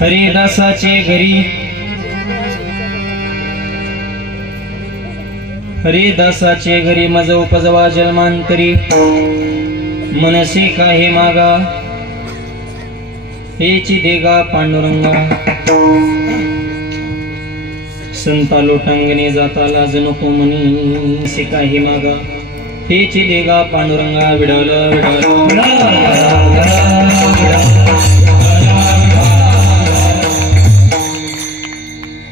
हरिदासाचे घरी हरिदासाचे घरी मज उपजवा जन्मांतरी मनसे काही मागा हेची देगा पांडुरंगा संता लोटांगणे जाता लाज नको मनी से काही मागा हेची देगा पांडुरंगा विडल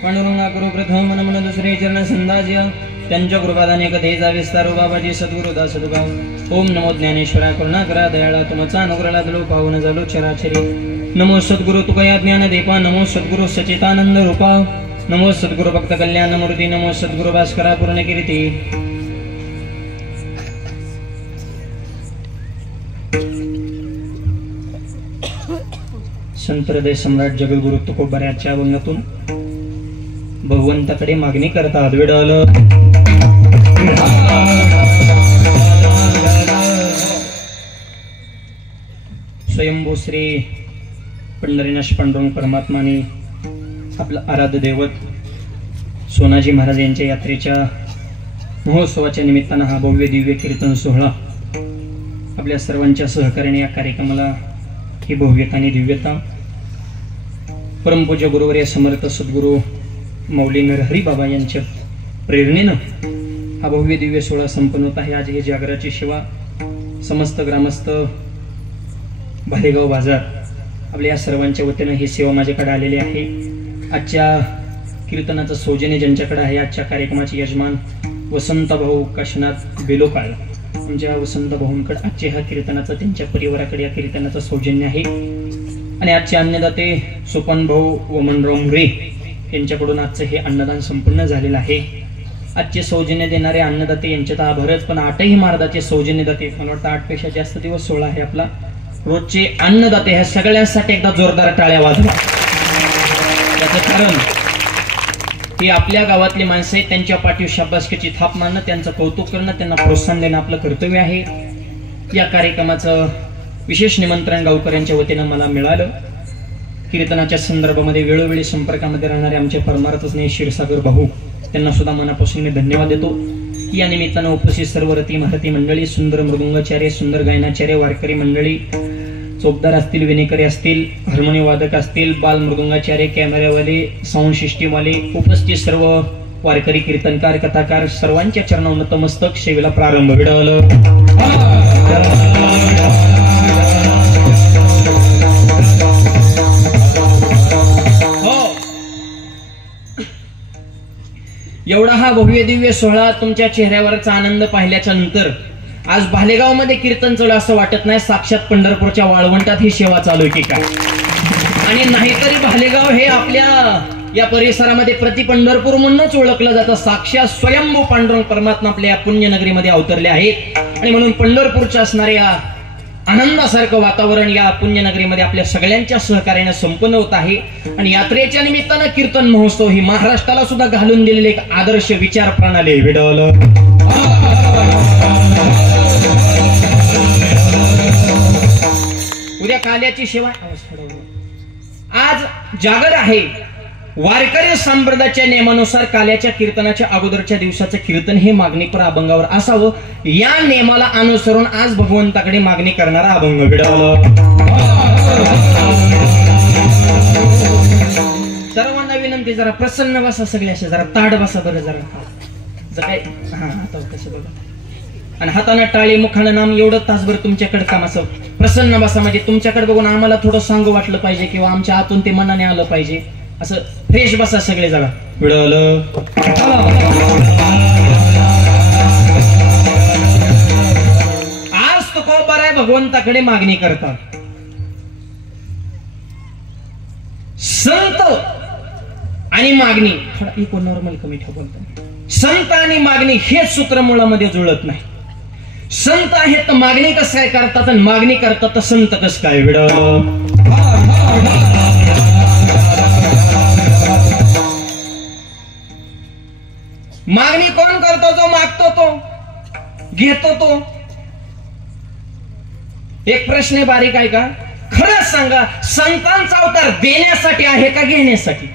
पांडुरंगा करू प्रथम मन मन दुसरे चरण संदाज्य त्यांच्या कृपादाने कधीचा विस्तार बाबाजी सद्गुरु दास तुका ओम नमो ज्ञानेश्वरा करुणा करा दयाळा तुमचा अनुग्रहाला दलो पावन झालो चराचरी नमो सद्गुरु तुकया ज्ञान दीपा नमो सद्गुरु सचितानंद रूपा नमो सद्गुरु भक्त कल्याण मूर्ती नमो सद्गुरु भास्करा पूर्ण कीर्ती संत हृदय सम्राट जगद्गुरु तुकोबाऱ्याच्या अभंगातून भगवंताकडे मागणी करतात विडल स्वयंभू श्री पंढरीनाथ पांडुरंग परमात्माने आपलं आराध्य दैवत सोनाजी महाराज यांच्या यात्रेच्या महोत्सवाच्या निमित्तानं हा भव्य दिव्य कीर्तन सोहळा आपल्या सर्वांच्या सहकार्याने या कार्यक्रमाला ही भव्यता आणि दिव्यता परमपूज्य गुरुवर्य समर्थ सद्गुरु मौली नरहरी बाबा यांच्या प्रेरणेनं हा भव्य दिव्य सोहळा संपन्न होत आहे। आज हे जागराची सेवा समस्त ग्रामस्थ भालेगाव बाजार आपल्या या सर्वांच्या वतीनं ही सेवा माझ्याकडे आलेली आहे। आजच्या कीर्तनाचं सौजन्य ज्यांच्याकडे आहे आजच्या कार्यक्रमाचे यजमान वसंत भाऊ काशीनाथ बेलोकाळ म्हणजे वसंत भाऊंकडे आजचे हा कीर्तनाचा त्यांच्या परिवाराकडे या कीर्तनाचं सौजन्य आहे आणि आजचे अन्नदाते सोपान भाऊ वमनराव मुरे यांच्याकडून आजचं हे अन्नदान संपूर्ण झालेलं आहे। आजचे सौजन्य देणारे अन्नदाते यांच्यात आभारच पण 8ही मार्गाचे सौजन्य दाते मला वाटतं 8 पेक्षा जास्त दिवस सोहळा आहे आपला रोजचे अन्नदाते ह्या सगळ्यांसाठी एकदा जोरदार टाळ्या वाजवा। त्याचं कारण ही आपल्या गावातली माणसं आहेत त्यांच्या पाठीवर शाबासकीची थाप मारणं त्यांचं कौतुक करणं त्यांना प्रोत्साहन देणं आपलं कर्तव्य आहे। या कार्यक्रमाचं विशेष निमंत्रण गावकऱ्यांच्या वतीनं मला मिळालं। कीर्तनाच्या संदर्भामध्ये वेळोवेळी संपर्कामध्ये राहणारे आमचे परमार्थ स्नेही क्षीरसागर भाऊ त्यांना सुद्धा मनापासून मी धन्यवाद देतो। या निमित्तानं उपस्थित सर्व रती महारती मंडळी सुंदर मृदुंगाचार्य सुंदर गायनाचार्य वारकरी मंडळी चोपदार असतील विनेकरी असतील हार्मोनियम वादक असतील बाल मृदुंगाचार्य कॅमेरावाले साऊंड सिस्टीमवाले उपस्थित सर्व वारकरी कीर्तनकार कथाकार सर्वांच्या चरणावर नतमस्तक सेवेला प्रारंभ विडवलं। एवढा हा भव्य दिव्य सोहळा तुमच्या चेहऱ्यावरचा आनंद पाहिल्याच्या नंतर आज भालेगाव मध्ये कीर्तन चालू असं वाटत नाही साक्षात पंढरपूरच्या वाळवंटात ही सेवा चालू की काय आणि नाहीतरी भालेगाव हे आपल्या या परिसरामध्ये प्रति पंढरपूर म्हणूनच ओळखलं जातं। साक्षात स्वयंभू पांडुरंग परमात्मा आपल्या या पुण्यनगरीमध्ये अवतरले आहेत आणि म्हणून पंढरपूरच्या असणाऱ्या आनंदासारखं वातावरण या पुण्यनगरीमध्ये आपल्या सगळ्यांच्या सहकार्याने संपन्न होत आहे आणि यात्रेच्या निमित्तानं कीर्तन महोत्सव ही महाराष्ट्राला सुद्धा घालून दिलेले एक आदर्श विचार प्रणाली विडवलं। उद्या काल्याची सेवा आज जागर आहे वारकरी संप्रदायाच्या नियमानुसार काल्याच्या कीर्तनाच्या अगोदरच्या दिवसाचं कीर्तन हे मागणीपर अभंगावर असावं या नियमाला अनुसरून आज भगवंताकडे मागणी करणारा अभंग विडवलं। सर्वांना विनंती जरा प्रसन्न बसा सगळे असे जरा ताड बसा बरं जरा काय हा आता कसं बघा आणि हाताने टाळी मुखानं नाम एवढं तासभर तुमच्याकडे काम असं प्रसन्न बसा म्हणजे तुमच्याकडे बघून आम्हाला थोडं सांगू वाटलं पाहिजे किंवा आमच्या हातून ते मनाने आलं पाहिजे असं फ्रेश बसा सगळे जरा विडवलं। आज तो बरं आहे भगवंताकडे मागणी करतात संत आणि मागणी थोडा इको नॉर्मल कमी ठेव बोलतो संत आणि मागणी हेच सूत्र मुळामध्ये जुळत नाही। संत आहेत तर मागणी कसं काय करतात आणि मागणी करतात तर संत कसं काय विडवलं। मागणी कोण करतो? जो मागतो तो, घेतो तो. एक प्रश्न आहे बारीक आहे का? खरंच सांगा, संतांचा अवतार देण्यासाठी आहे का घेण्यासाठी?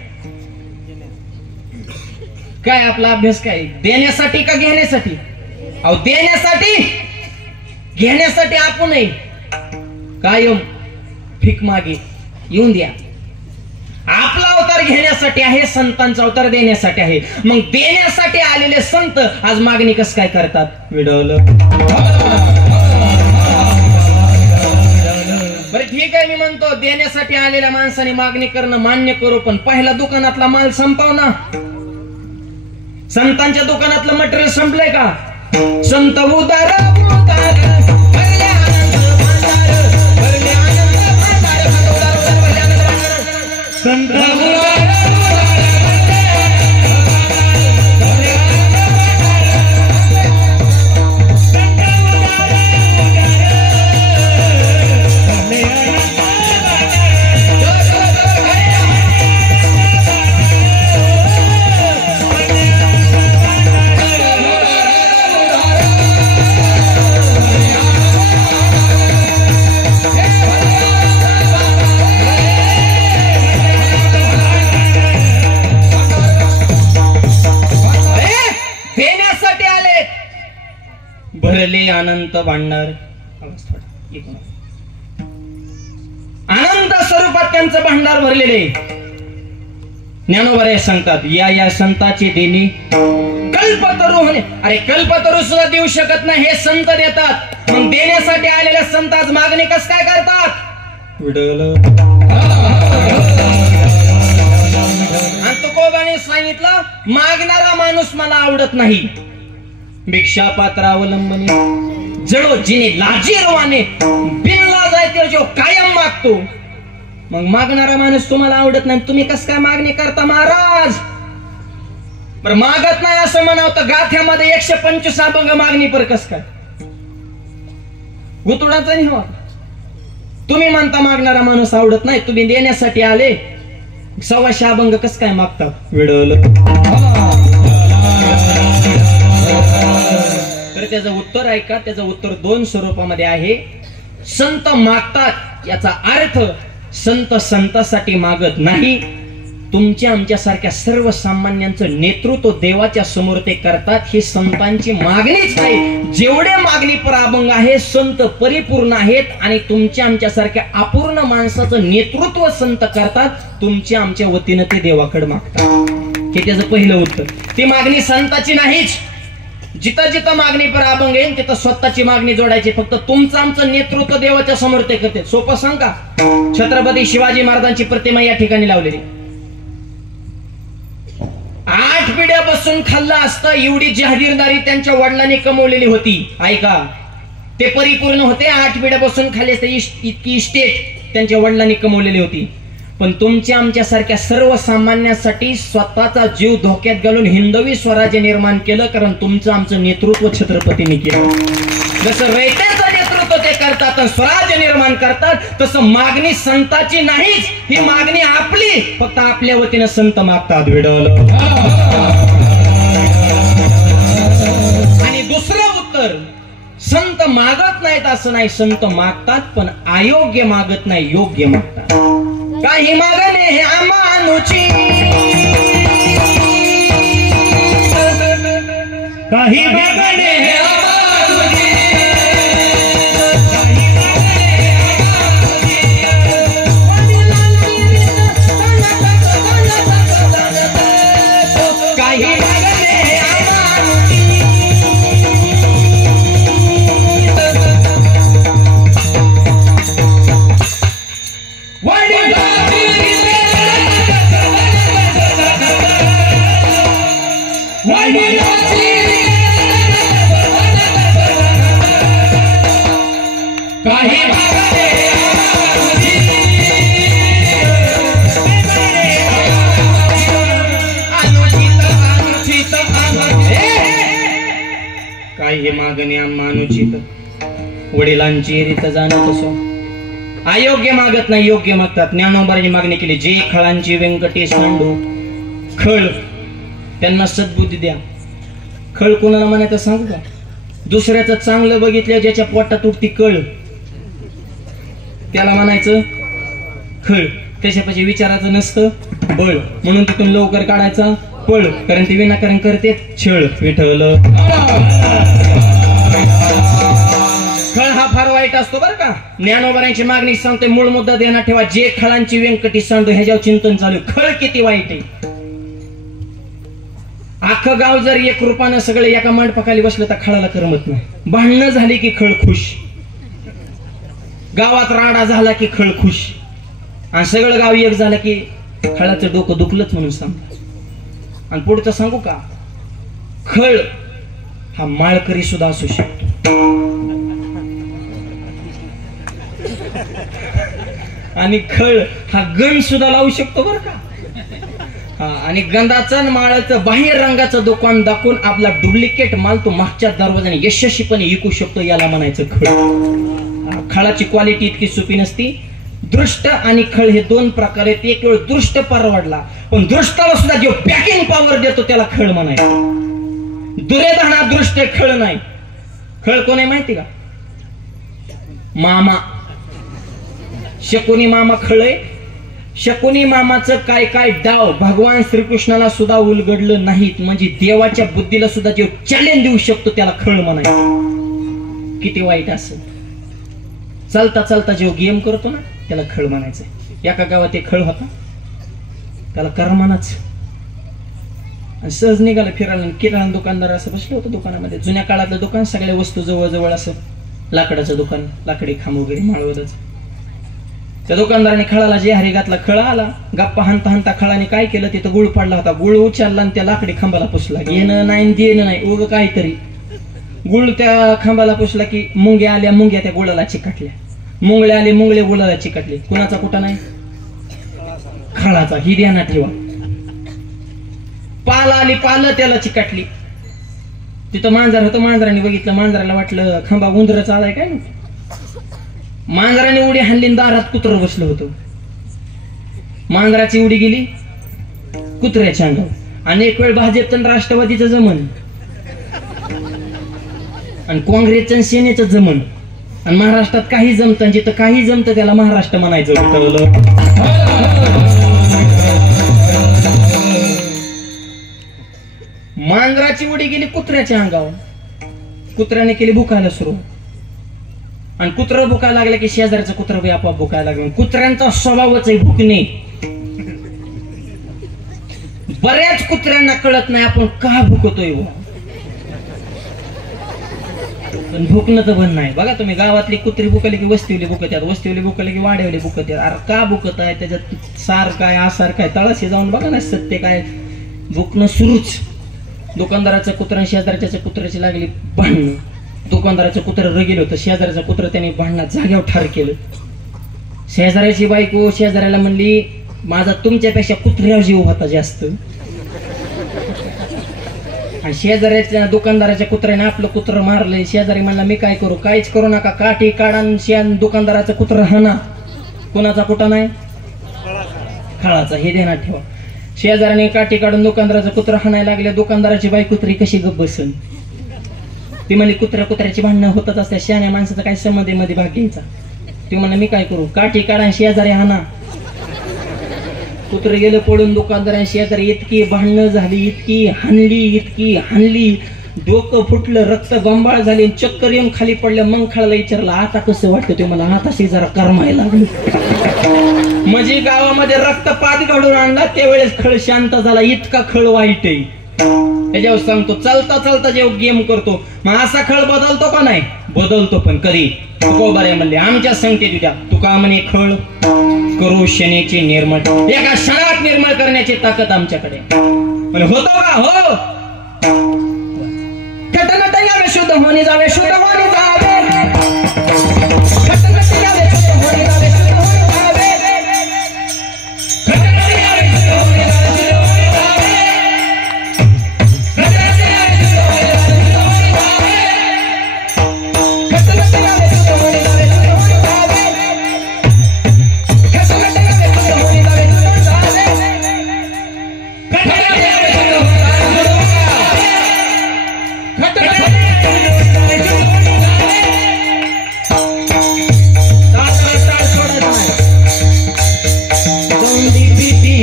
काय आपला अभ्यास काय? देण्यासाठी का घेण्यासाठी? अहो देण्यासाठी. घेण्यासाठी आपण नाही. कायम भीक मागे येऊन द्या. आपला अवतार घेण्यासाठी आहे, संतांचा अवतार देण्यासाठी आहे. मग देण्यासाठी आलेले संत आज मागणी कस काय करतात? विडवलं. बरं ठीक आहे, मी म्हणतो देण्यासाठी आलेल्या माणसाने मागणी करणं मान्य करू, पण पहिला दुकानातला माल संपव ना. संतांच्या दुकानातलं मटेरियल संपलंय का? संत उदार भरले अनंत भांडार. अनंत स्वरूपात त्यांचं भांडार भरलेले. ज्ञानोबा सांगतात, या संताची देणी कल्पतरू होणे. अरे कल्पतरू सुद्धा देऊ शकत नाही, हे संत देतात. मग देण्यासाठी आलेल्या संत आज मागणी कस काय करतात? आणि तुकोबाने सांगितलं, मागणारा माणूस मला आवडत नाही. भिक्षा पात्रावलंबने जळो जिने लाजीरवाने बिनलाज आहे जो कायम मागतो. मग मागणारा माणूस तुम्हाला आवडत नाही, तुम्ही कस काय मागणी करता महाराज? बरं मागत नाही असं म्हणावं तर गाथ्यामध्ये 125 अभंग मागणी पर कस काय? गुतुडाचा नाही हो. तुम्ही म्हणता मागणारा माणूस आवडत नाही, तुम्ही देण्यासाठी आले, 125 अभंग कस काय मागतात? वेळवलं. तर त्याचं उत्तर आहे का? त्याचं उत्तर 2 स्वरूपामध्ये आहे. संत मागतात याचा अर्थ संत संतासाठी मागत नाही, तुमच्या आमच्यासारख्या सर्वसामान्यांचं नेतृत्व देवाच्या समोर ते करतात. ही संतांची मागणीच आहे. जेवढे मागणी पर अभंग आहे संत परिपूर्ण आहेत आणि तुमच्या आमच्यासारख्या अपूर्ण माणसाचं नेतृत्व संत करतात. तुमच्या आमच्या वतीनं ते देवाकडे मागतात. हे त्याचं पहिलं उत्तर. ती मागणी संताची नाहीच. जिथं जिथं मागणी पर अभंग येईल तिथं स्वतःची मागणी जोडायची. फक्त तुमचं आमचं नेतृत्व देवाच्या समोर ते करते. सोपं सांग का? छत्रपती शिवाजी महाराजांची प्रतिमा या ठिकाणी लावलेली. 8 पिढ्या बसून खाल्लं असतं एवढी जहागीरदारी त्यांच्या वडिलांनी कमवलेली होती. ऐका, ते परिपूर्ण होते. 8 पिढ्या बसून खाल्ले असते इतकी इस्टेट त्यांच्या वडिलांनी कमवलेली होती. पण तुमच्या आमच्यासारख्या सर्वसामान्यांसाठी स्वतःचा जीव धोक्यात घालून हिंदवी स्वराज्य निर्माण केलं. कारण तुमचं आमचं नेतृत्व छत्रपतींनी केलं. जसं रयतेचं नेतृत्व ते करतात, स्वराज्य निर्माण करतात, तसं मागणी संताची नाहीच. ही मागणी आपली. फक्त आपल्या वतीनं संत मागतात. विडवलं. आणि दुसरं उत्तर, संत मागत नाहीत असं नाही, संत मागतात पण अयोग्य मागत नाही, योग्य मागतात. काही मागणे हे अमानुची, काही मागणे हे अमानुची, काही मागणे हे अमानुची. काही मागणी अनुचित, वडिलांची रीत जाणत असो. अयोग्य मागत नाही, योग्य मागतात. ज्ञानोबांनी मागणी केली, जे खळांची व्यंकटेश नांडू खळ, त्यांना सद्बुद्धी द्या. खळ कोणाला म्हणायचं सांगू का? दुसऱ्याचं चांगलं बघितलं ज्याच्या पोटात उठती कळ त्याला म्हणायचं खळ. त्याच्यापाशी विचारायचं नसतं बळ, म्हणून तिथून लवकर काढायचा पळ, कारण ते विनाकारण करते छळ. विठ्ठल खळ हा फार वाईट असतो बरं का. ज्ञानोबारांची मागणी सांगते, मूळ मुद्दा ध्यानात ठेवा, जे खळांची व्यंकटी सांडो ह्याच्यावर चिंतन चालू. खळ किती वाईट आहे. अख्खं गाव जर एक रूपानं सगळे एका मांडपाखाली बसलं तर खळाला करमत नाही. भांडणं झाली की खळ खुश, गावात राडा झाला की खळ खुश, आणि सगळं गाव एक झालं की खळाचं डोकं दुखलंच म्हणून सांगतात. आणि पुढचं सांगू का, खळ हा माळकरी सुद्धा असू शकतो आणि खळ हा गण सुद्धा लावू शकतो बरं का. आणि गंधाचं आणि माळाचं बाह्य रंगाचं दुकान दाखवून आपला डुप्लिकेट माल तो मागच्या दरवाजाने यशस्वीपणे विकू शकतो, याला म्हणायचं खळ. खळाची क्वालिटी इतकी सोपी नसती. दृष्ट आणि खळ हे दोन प्रकार आहेत. एक वेळ दृष्ट परवडला, पण दृष्टाला सुद्धा जो पॅकिंग पॉवर देतो त्याला खळ म्हणायचं. दुर्योधना दृष्ट खळ नाही. खळ कोण आहे माहिती का? मामा शकुनी मामा खळ आहे. शकुनी मामाचं काय काय डाव भगवान श्रीकृष्णाला सुद्धा उलगडलं नाहीत, म्हणजे देवाच्या बुद्धीला सुद्धा जो चॅलेंज देऊ शकतो त्याला खळ म्हणायचं. किती वाईट असेल. चालता चालता जो गेम करतो ना त्याला खळ म्हणायचं. एका गावात एक खळ होता, त्याला करमानाच सहज निघाला फिरायला. किराणा दुकानदार असं बसलं होतं दुकानामध्ये. जुन्या काळातलं दुकान, सगळ्या वस्तू जवळ जवळ असं, लाकडाचं दुकान, लाकडी खांब वगैरे माळवतच. त्या दुकानदाराने खळाला जे हरी घातला. खळा आला, गप्पा हाणता हाणता खळाने काय केलं, तिथं गुळ पडला होता. गुळ उचलला आणि त्या लाकडी खांबाला पुसला. घेणं नाही देणं नाही, उग काहीतरी. गुळ त्या खांबाला पुसला की मुंग्या आल्या, मुंग्या त्या गुळाला चिकटल्या. मुंगळे आले, मुंगळे गुळाला चिकटले. कुणाचा कुठं नाही? खळाचा. ही ध्यानात ठेवा. पाल आली, पाल त्याला चिकटली. तिथं मांजर होतं, मांजराने बघितलं. मांजराला वाटलं खांबा उंदराचा आलाय काय ना. मांजराने उडी हाणली, दारात कुत्र बसलं होतं. मांजराची उडी गेली कुत्र्याच्या अंगावर. आणि एक वेळ भाजपचं राष्ट्रवादीचं जमन आणि काँग्रेसचं सेनेचं जमन, आणि महाराष्ट्रात काही जमतं, जिथं काही जमतं त्याला महाराष्ट्र म्हणायचं. मांजराची उडी गेली कुत्र्याच्या अंगावर. कुत्र्याने केली भुकायला सुरू, आणि कुत्र भुकायला लागलं की शेजारचं कुत्र बी आपोआप भुकायला लागलं. कुत्र्यांचा स्वभावच आहे भुकणे. बऱ्याच कुत्र्यांना कळत नाही आपण का भुकतोय, पण भुकणं तर बंद नाही. बघा तुम्ही, गावातली कुत्री भुकली की वस्तीवली भुकत्यात, वस्तीवली भुकली की वाड्यावली भुकत्यात. अरे का भुकत आहे, त्याच्यात सार काय आसार काय, तळाशी जाऊन बघा ना सत्य काय. भुकणं सुरूच. दुकानदाराचं कुत्र शेजारच्या कुत्र्याची लागली भांडणं. दुकानदाराचं कुत्र रगेल होतं, शेजाऱ्याचं कुत्र त्याने भांडणात जाग्यावर ठार केलं. शेजाऱ्याची बायको शेजाऱ्याला म्हणली, माझा तुमच्यापेक्षा कुत्र्यावर जीव होता जास्त. आणि शेजाऱ्याच्या दुकानदाराच्या कुत्र्याने आपलं कुत्र मारलंय. शेजारी म्हणला, मी काय करू? काहीच करू नका, काठी काढा शेण दुकानदाराचं कुत्र हाना. कुणाचा कुठं नाही? खळाचा. हे ध्यानात ठेवा. शेजाऱ्याने काठी काढून दुकानदाराचं कुत्र हाणायला लागले. दुकानदाराची बाई कुत्री कशी गप्प बसन. ती म्हणली, कुत्र्याची भांडणं होतच असते, शहाण्या माणसाचा काय संबंध मध्ये भाग घ्यायचा. ती म्हणा, मी काय करू? काठी काढा शेजारी हाना. कुत्र गेलं पडून. दुकानदारा शेजारी इतकी भांडणं झाली, इतकी हाणली, डोकं फुटलं, रक्त बंबाळ झाली, चक्कर येऊन खाली पडलं. मग खळाला विचारलं, आता कसं वाटतं? ते मला आता जरा करमायला लागलं. म्हणजे गावामध्ये रक्तपात घडून आणला त्यावेळेस खळ शांत झाला. इतका खळ वाईट आहे. त्याच्यावर सांगतो, चालता चालता जेव्हा गेम करतो मग असा खळ बदलतो का नाही? बदलतो. पण कधी? तुकोबारे म्हणले, आमच्या संगते तुझ्या तुका म्हणे खळ करू शनीची निर्मळ, एका क्षणात निर्मळ करण्याची ताकद आमच्याकडे. होतो का? हो. खटनट यावे शुद्ध होणे जावे, शुद्ध होणे जावे. खटनट यावे शुद्ध होणे जावे, शुद्ध होणे जावे. खटनट यावे शुद्ध होणे जावे, शुद्ध होणे जावे. खटनट यावे शुद्ध होणे जावे, शुद्ध होणे जावे. खटनट यावे शुद्ध होणे जावे, शुद्ध होणे जावे. खटनट यावे शुद्ध होणे जावे, शुद्ध होणे जावे. खटनट यावे शुद्ध होणे जावे, शुद्ध होणे जावे.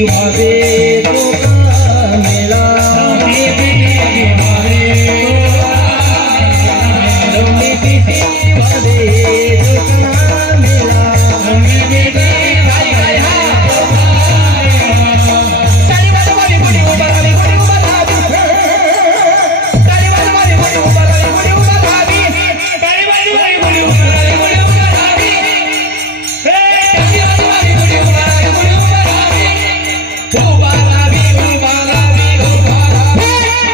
व्हावे तुका मेला दौंडी पिटी व्हावे दौंडी पिटी व्हावे तुका मेला दौंडी पिटी भाई भाई हा ताली वाजवाली गुडी उभा राहावी गुडी उभा राहावी ताली वाजवाली गुडी उभा राहावी गुडी उभा राहावी ताली वाजवाली गुडी उभा राहावी गुडी उभा राहावी ताली वाजवाली गुडी उभा राहावी गुडी उभा राहावी उभा राहावी उभा राहावी उभा राहावी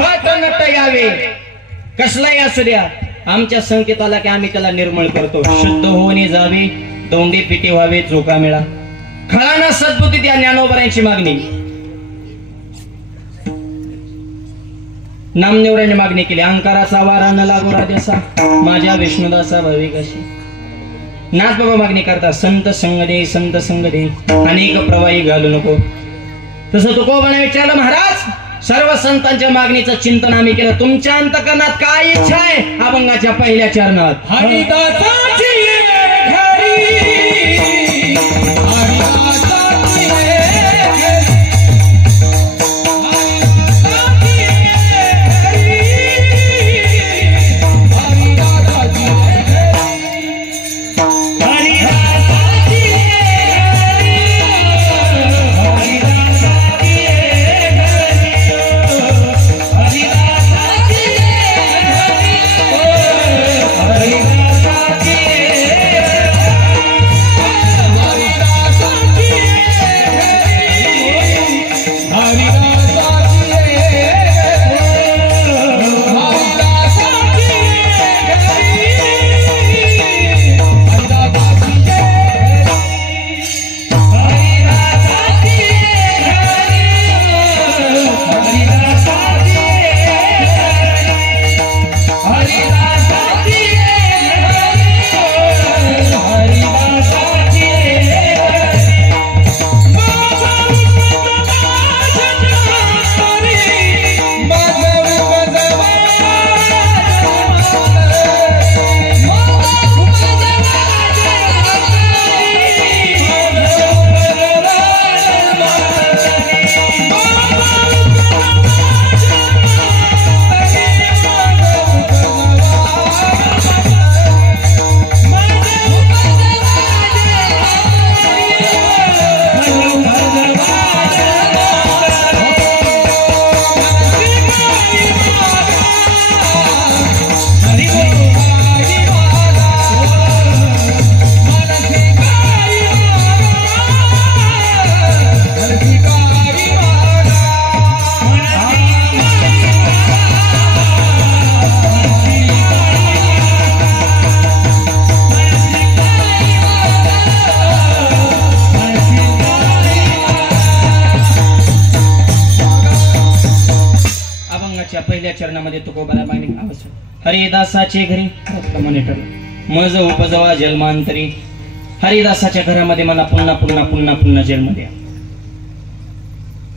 हात नट यावे कसलाही असू द्या आमच्या संकेताला की आम्ही त्याला निर्मळ करतो शुद्ध होऊन जावे दौंडी पिटी व्हावे चोका मेळा खळाना सद्बुद्धी त्या ज्ञानोबरांची मागणी नामदेवरांनी मागणी केली अंकाराचा वारा न लागो राजेसा माझ्या विष्णुदासा भाविकाशी नाथ बाबा मागणी करता संत संग दे अनेक प्रवाही घालू नको तसं तुकोबाने विचारलं महाराज सर्व संतांच्या मागणीचं चिंतन आम्ही केलं तुमच्या अंतकरणात काय इच्छा आहे अभंगाच्या पहिल्या चरणात हरिदासाची पहिल्या चरणामध्ये तुकोबाला मागणी हरिदासाचे घरी मज उपजवा जन्मांतरी हरिदासाच्या घरामध्ये मला पुन्हा पुन्हा पुन्हा पुन्हा जन्म द्या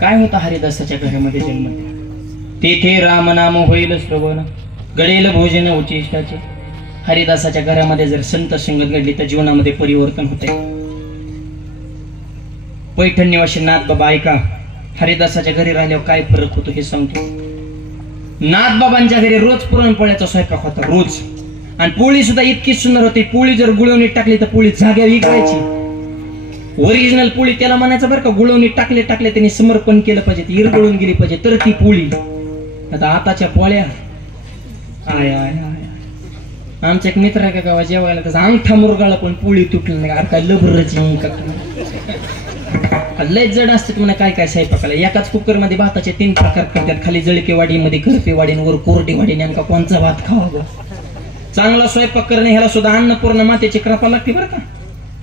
काय होता हरिदासाच्या घरामध्ये जन्म द्या तेथे रामनाम होईल श्रवण गडेल भोजन उचिष्टाचे हरिदासाच्या घरामध्ये जर संत संगत घडली तर जीवनामध्ये परिवर्तन होते पैठण निवासी नाथ बाबा ऐका हरिदासाच्या घरी राहिल्यावर काय फरक होतो हे सांगतो नाथ बाबांच्या घरी रोज पुरणपोळ्याचा स्वयंपाक होता रोज आणि पोळी सुद्धा इतकी सुंदर होती पोळी जर गुळवणीत टाकली तर पोळी जाग्या विकायची ओरिजिनल पोळी त्याला म्हणायचं बरं का गुळवणीत टाकले त्यांनी समर्पण केलं पाहिजे इरगळून गेली पाहिजे तर ती पोळी आता आताच्या पोळ्या आय आय आय आमचा एक मित्र आहे का गावा जेवायला त्याचा अंगठा मुरगाळा पण पोळी तुटली नाही अरे काय लबरची लय जड असते तुम्हाला काय काय स्वयंपाकाला एकाच कुकर मध्ये भाताचे 3 प्रकार करतात खाली जळकेवाडी मध्ये करपेवाडी वर कोरडेवाडी नेमका कोणचा भात खावा चांगला स्वयंपाक करणे ह्याला सुद्धा अन्नपूर्ण मातेची कृपा लागते बरं का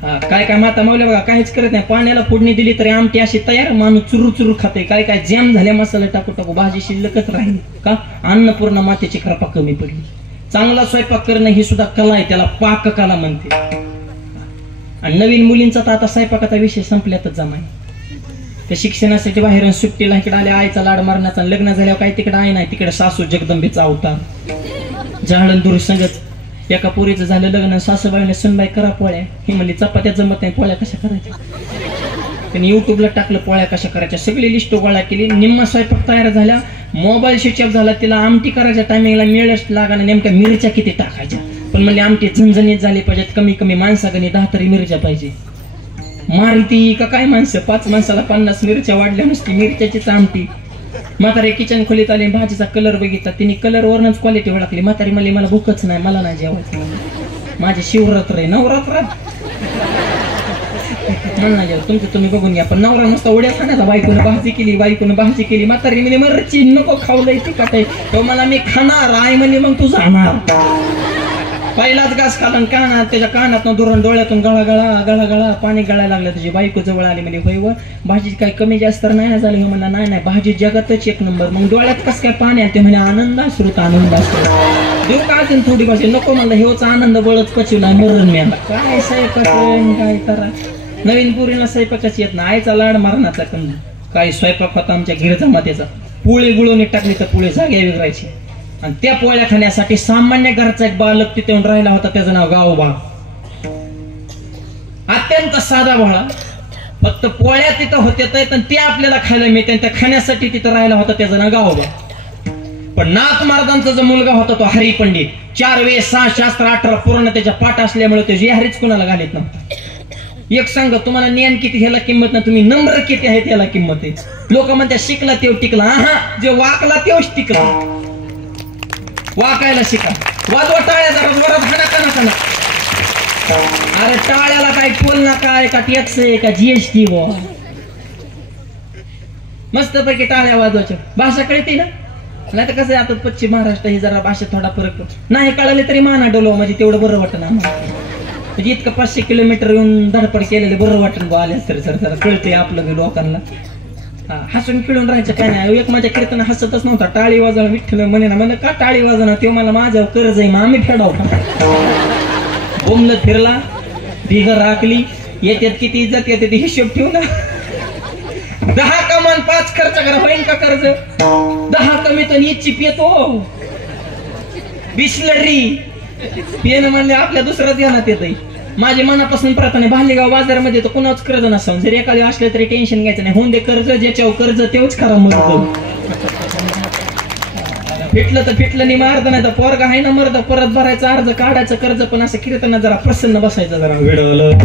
हा काय काय माता मावल्या बघा काहीच करत नाही पाण्याला फोडणी दिली तरी आमटी अशी तयार माणूस चुरू चुरू खाते काय काय जॅम झाले मसाले टाकू टाकू भाजी शिल्लकच राहील का अन्नपूर्ण मातेची कृपा कमी पडली चांगला स्वयंपाक करणं ही सुद्धा कला आहे त्याला पाककला म्हणते आणि नवीन मुलींचा तर आता स्वयंपाकाचा विषय संपल्यातच जमाय त्या शिक्षणासाठी बाहेर सुट्टीला इकडे आल्या आईचा लाड मारण्याचा लग्न झाल्यावर काही तिकडे आहे नाही तिकडे सासू जगदंबेचा अवतार झाडण दूर संगत एका पोरीचं झालं लग्न सासूबाईने सुनबाई करा पोळ्या ही म्हणली चपात्या जमत नाही पोळ्या कशा करायच्या त्यांनी युट्यूबला टाकलं पोळ्या कशा करायच्या, सगळी लिस्ट गोळा केली, निम्मा स्वयंपाक तयार झाला, मोबाईल स्विच ऑफ झाला, तिला आमटी करायच्या टायमिंगला मिळच लागा, नेमक्या मिरच्या किती टाकायच्या, पण म्हणजे आमटी झणझणीत झाली पाहिजेत, कमी कमी माणसागणी 10 तरी मिरच्या पाहिजे. मारिती का काय माणसं, 5 माणसाला 50 मिरच्या वाढल्या, नुसती मिरच्याचीच आमटी. म्हातारी किचन खोलीत आली, भाजीचा कलर बघितला, तिने कलर वरनच क्वालिटी ओळखली. म्हातारी म्हणली मला भूकच नाही, मला नाही जेवायचं, माझे शिवरात्र आहे, नवरात्रात म्हणणार जेव तुमचं तुम्ही बघून घ्या. पण नवरा नुसता उड्या खाण्याचा, बायकोनं भाजी केली, बायकोनं भाजी केली. म्हातारी म्हणे मरची नको खाऊ ती काटाय, तो मला मी खाणार, आई म्हणली मग तू जाणार. पहिलाच घास खाला, कानात त्याच्या कानात दुरून डोळ्यातून गळा गळा गळा गळा पाणी गळायला लागलं. तुझी बायको जवळ आली, म्हणजे होय व भाजी काय कमी जास्त तर नाही झाली. हो म्हणला नाही नाही, भाजी जगातच एक नंबर. मग डोळ्यात कस काय पाणी आले, ते म्हणे आनंदाश्रुत आनंदाश्रुत. देऊ का अजून थोडी भाजी, नको म्हणलं, हेच आनंद बळच पचवला, मरण मी आला काय स्वयंपाक काय करा. नवीन पुरीला स्वयंपाकाची येत ना, आईचा लाड मारण्याचा कंद. काही स्वयंपाक होता आमच्या गिरजा मातेचा, पोळी गुळवणी टाकली तर पोळी जागे विकरायची. आणि त्या पोळ्या खाण्यासाठी सामान्य घरचा एक बालक तिथे येऊन राहिला होता, त्याचं नाव गावबा. अत्यंत साधा भोळा, फक्त पोळ्या तिथं होत्या तर ते आपल्याला खायला मिळते, त्या खाण्यासाठी तिथं राहिला होता, त्याचं नाव गावबा. पण नाथ महाराजांचा जो मुलगा होता तो हरी पंडित, 4 वेद 6 शास्त्र 18 पूर्ण त्याच्या पाठ असल्यामुळे ते जे हरीच कुणाला घालीत नव्हता. एक सांग, तुम्हाला ज्ञान किती ह्याला किंमत नाही, तुम्ही नम्र किती आहे त्याला किंमत आहे. लोक म्हणतात शिकला तेव टिकला, हा जे वाकला तेवच टिकला. वाकायला शिका, वाजवा टाळ्या जरा जोरात, हाणा काना काना. अरे टाळ्याला काय टोल ना काय का टॅक्स आहे का जीएसटी, मस्त पैकी टाळ्या वाजवायच्या. भाषा कळते ना, नाही तर कसं आहे आता पश्चिम महाराष्ट्र ही जरा भाषेत थोडा फरक नाही कळाले तरी माना डोलो, म्हणजे तेवढं बरं वाटतं ना. म्हणजे इतकं 500 किलोमीटर येऊन धडपड केलेले बरं वाटून गो आले तर सर जरा कळते आपलं लोकांना. हसून खेळून राहायचं काय नाही. एक माझ्या कीर्तन हसतच नव्हता, टाळी वाजवणं विठ्ठल म्हणे ना, म्हणजे का टाळी वाजवणं, ते मला माझ्यावर कर्ज आहे, मग आम्ही फेडाव का. बोमलं फिरला, भिगर राखली, येत्यात किती इज्जत येते ते हिशोब ठेवू ना. 10 कमान 5 खर्च करा, होईन का कर्ज. 10 कमी तर नीट चिप येतो, बिस्लरी पिणं म्हणले आपल्या दुसरं ध्यानात येत. माझे मनापासून प्रार्थना, भालेगाव बाजारामध्ये तर कुणाच कर्ज नसावं, जर एखादे असले तरी टेन्शन घ्यायचं नाही, होऊन दे कर्ज, ज्याच्यावर कर्ज तेवच खरा मरत. फिटलं तर फिटलं नाही, मारत नाही तर पोरग आहे ना मरत, परत भरायचा अर्ज काढायचं कर्ज. पण असं कीर्तनात जरा प्रसन्न बसायचं, जरा वेळवलं.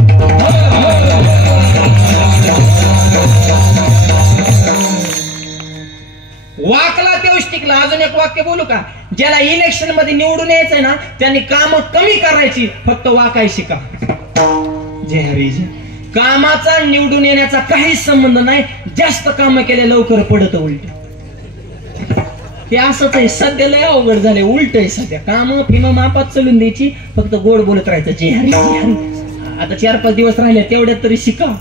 वाकला तेवढ टिकला. अजून एक वाक्य बोलू का, ज्याला इलेक्शन मध्ये निवडून यायचंय ना, त्यांनी काम कमी करायची, फक्त वाकाय शिका. जय हरी जय. कामाचा निवडून येण्याचा काही संबंध नाही, जास्त काम केले लवकर पडत उलट. हे असंच आहे, सध्या लय अवघड झाले, उलट आहे सध्या. काम फिमा मापात चलून द्यायची, फक्त गोड बोलत राहायचं जय हरी जय हरी. आता 4-5 दिवस राहिले, तेवढ्यात तरी शिका.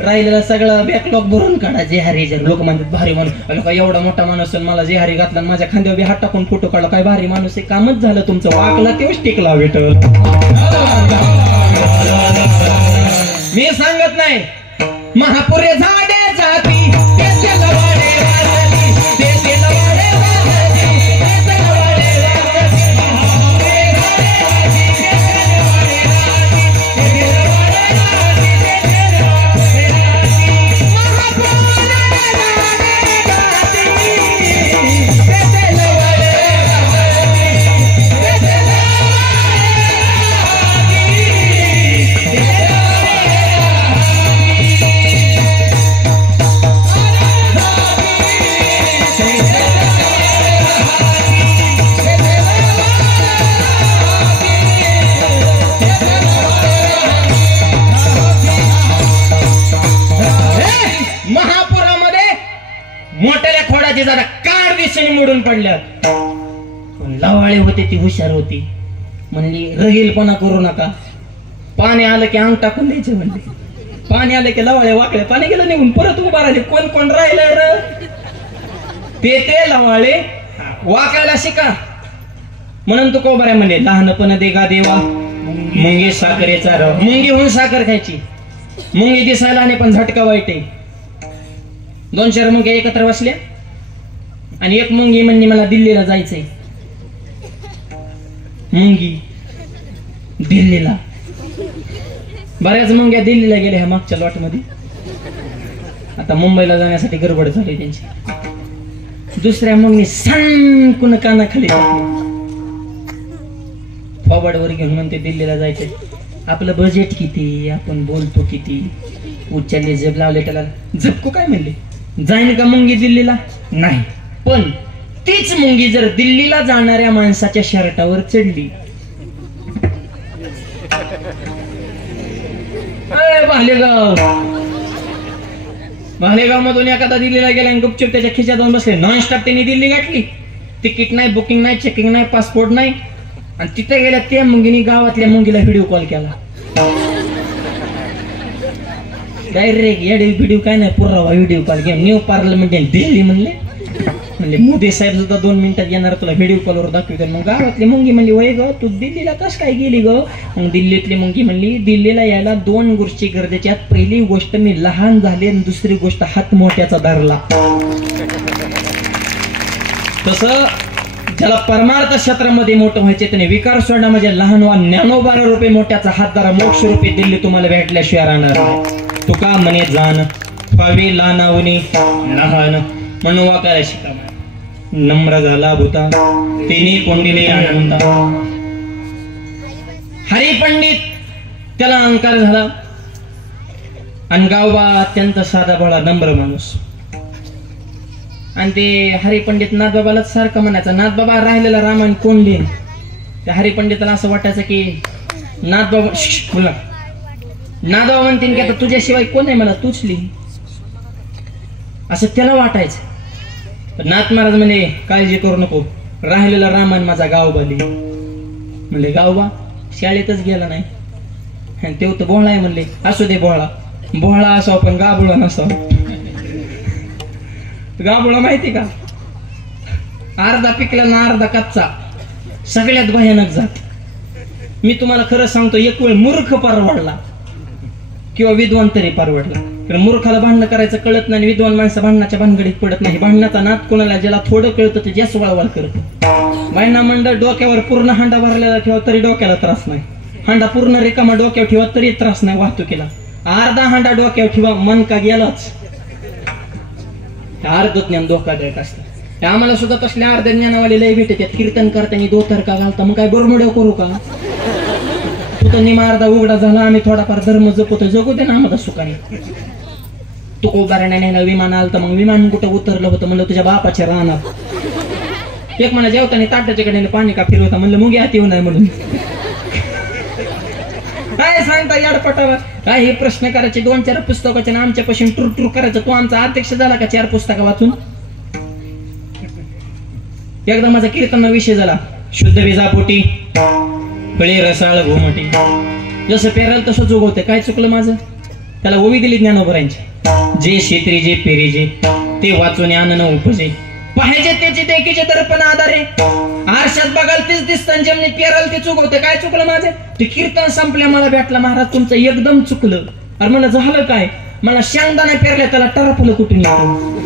राहिलेला सगळा बॅकलॉग भरून काढा जय हरी जय. लोक म्हणतात भारी माणूस, एवढा मोठा माणूस मला जय हरी घातला, माझ्या खांद्यावर बी हात टाकून फोटो काढला, काय भारी माणूस आहे. कामच झालं तुमचं, वाकला तेव्हाच टिकला विठ्ठल. मी सांगत नाही, महापुरे झाडे जाती मोठ्याल्या खोडाची जरा कार दिशेने मोडून पडल्यात. लवाळे होते ती हुशार होती, म्हणली रगीलपणा करू नका, पाणी आलं की अंग टाकून द्यायचे म्हणले. पाणी आलं की लवाळे वाकले, पाणी गेलं निघून, परत उभा राहिले. कोण कोण राहिलं र ते लवाळे. वाकायला शिका म्हणून तू कोबऱ्या म्हणले, लहानपण देगा देवा मुंगी साखरेचा रव. मुंगी होऊन साखर खायची. मुंगी दिसायला आणि पण झटका वाईट आहे. 2-4 मुंग्या एकत्र बसल्या आणि एक मुंगी म्हणली मला दिल्लीला जायचंय. मुंगी दिल्लीला बऱ्याच मुंग्या दिल्लीला गेल्या ह्या मागच्या लॉटमध्ये. आता मुंबईला जाण्यासाठी गडबड झाली त्यांची. दुसऱ्या मुंगनी सणकून कानाखाली फॉवर्डवर घेऊन म्हणते दिल्लीला जायचंय. आपलं बजेट किती, आपण बोलतो किती, उच्चारले जब लावले त्याला झपको काय म्हणले. जाईन का मुंगी दिल्लीला? नाही. पण तीच मुंगी जर दिल्लीला जाणाऱ्या माणसाच्या शर्टावर चढली, भालेगाव मधून एखादा दिल्लीला गेला आणि गुपचूप त्याच्या खिशात जाऊन बसले, नॉन स्टॉप त्यांनी दिल्ली गाठली. तिकीट नाही, बुकिंग नाही, चेकिंग नाही, पासपोर्ट नाही. आणि तिथे गेल्या त्या मुंगीने गावातल्या मुंगीला व्हिडिओ कॉल केला. डायरेक्ट या व्हिडिओ काय नाही, पुरावा व्हिडिओ कॉल घ्या. न्यू पार्लमेंट दिल्ली म्हणले मोदी साहेब सुद्धा 2 मिनिटात येणार, तुला व्हिडिओ कॉलवर दाखवते. मग गावातली मुंगी म्हणली, वय ग तू दिल्लीला कस काय गेली ग? मग दिल्लीतली मुंगी म्हणली, दिल्लीला यायला 2 गोष्टी गरजेच्या. पहिली गोष्ट मी लहान झाले आणि दुसरी गोष्ट हात मोठ्याचा धरला. तसं ज्याला परमार्थ क्षेत्रामध्ये मोठं व्हायचे त्याने विकार सोडणं म्हणजे लहान व्हा. 12 रुपये मोठ्याचा हात धरा, मोक्ष रुपये दिल्ली तुम्हाला भेटल्याशिवाय राहणार नाही. तुका म्हणे जाण फावे लानावणी लहान म्हणून वाकायला शिका. नम्र झाला भूता तिने कोंडिले आनंद. हरिपंडित त्याला अहंकार झाला आणि गावबा अत्यंत साधा भोळा नम्र माणूस. आणि ते हरिपंडित नाथबाबालाच सारखं म्हणायचं, नाथबाबा राहिलेला रामायण कोण लिहिन. त्या हरिपंडिताला असं वाटायचं की नाथबाबा बोला, नाथबाबा म्हणतील की आता तुझ्याशिवाय कोण आहे, मला तूच लिही, असं त्याला वाटायचं. पण नाथ महाराज म्हणे काळजी करू नको, राहिलेला रामायण माझा गावबा लिही. म्हणले गावबा शाळेतच गेला नाही, तेव तर बोहळा आहे. म्हणले असू दे, बोहळा असावा पण गाबुळा नसावा. गाबुळा माहिती का, अर्धा पिकला ना अर्धा कच्चा, सगळ्यात भयानक जात. मी तुम्हाला खरं सांगतो, एक वेळ मूर्ख परवडला किंवा विद्वान तरी परवडला. कारण मूर्खाला भांडणं करायचं कळत नाही, विद्वान माणसं भांडणाच्या भानगडीत पडत नाही. भांडणाचा नाद कोणाला, ज्याला थोडं कळतं ते जास्त वळवळ करत. बायना मंडळ डोक्यावर पूर्ण हांडा भरलेला ठेवा तरी डोक्याला त्रास नाही, हांडा पूर्ण रिकामा डोक्यावर ठेवा तरी त्रास नाही वाहतुकीला. अर्धा हांडा डोक्यावर ठेवा मन का गेलाच, अर्ध ज्ञान धोकादायक असतं. आम्हाला सुद्धा तसल्या अर्ध ज्ञानावाले लय भेटत. कीर्तन करताना 2 तरका घालता, मग काय बरमोड्या करू का? तू तर निमा अर्धा उघडा झाला, आम्ही थोडाफार धर्म जपतो, जगू दे ना आम्हाला सुखाने. तू उभारण्या न्यायला विमान आलं तर मग विमान कुठं उतरलं होतं, म्हणलं तुझ्या बापाच्या रानात. एक म्हणा जेवताना ताटाच्या कडेने पाणी का फिरवता, म्हणलं मुंगी हात येऊ नये म्हणून. काय सांगता याडपटावर, काय हे प्रश्न करायचे 2-4 पुस्तकाचे ना आमच्यापासून टूर करायचं. तो आमचा अध्यक्ष झाला का 4 पुस्तकं वाचून? एकदा माझा कीर्तन विषय झाला, शुद्ध बीजापोटी फळे रसाळ घोमटी. जसं पेराल तसं उगवते. काय चुकलं माझं? त्याला ओवी दिली ज्ञानोबरांची, जे क्षेत्री जे पेरीजे ते वाचून आनन उपजे. पाहिजे त्याचे देखीचे दर्पण आधारे, आरशात बघाल तेच दिसतं, जेमने पेराल ते चुकवते. काय चुकलं माझं? ते कीर्तन संपल्या मला भेटला, महाराज तुमचं एकदम चुकलं. अरे मला झालं काय, मला शेंगदाणा पेरल्या त्याला टरफलं कुठून येतं.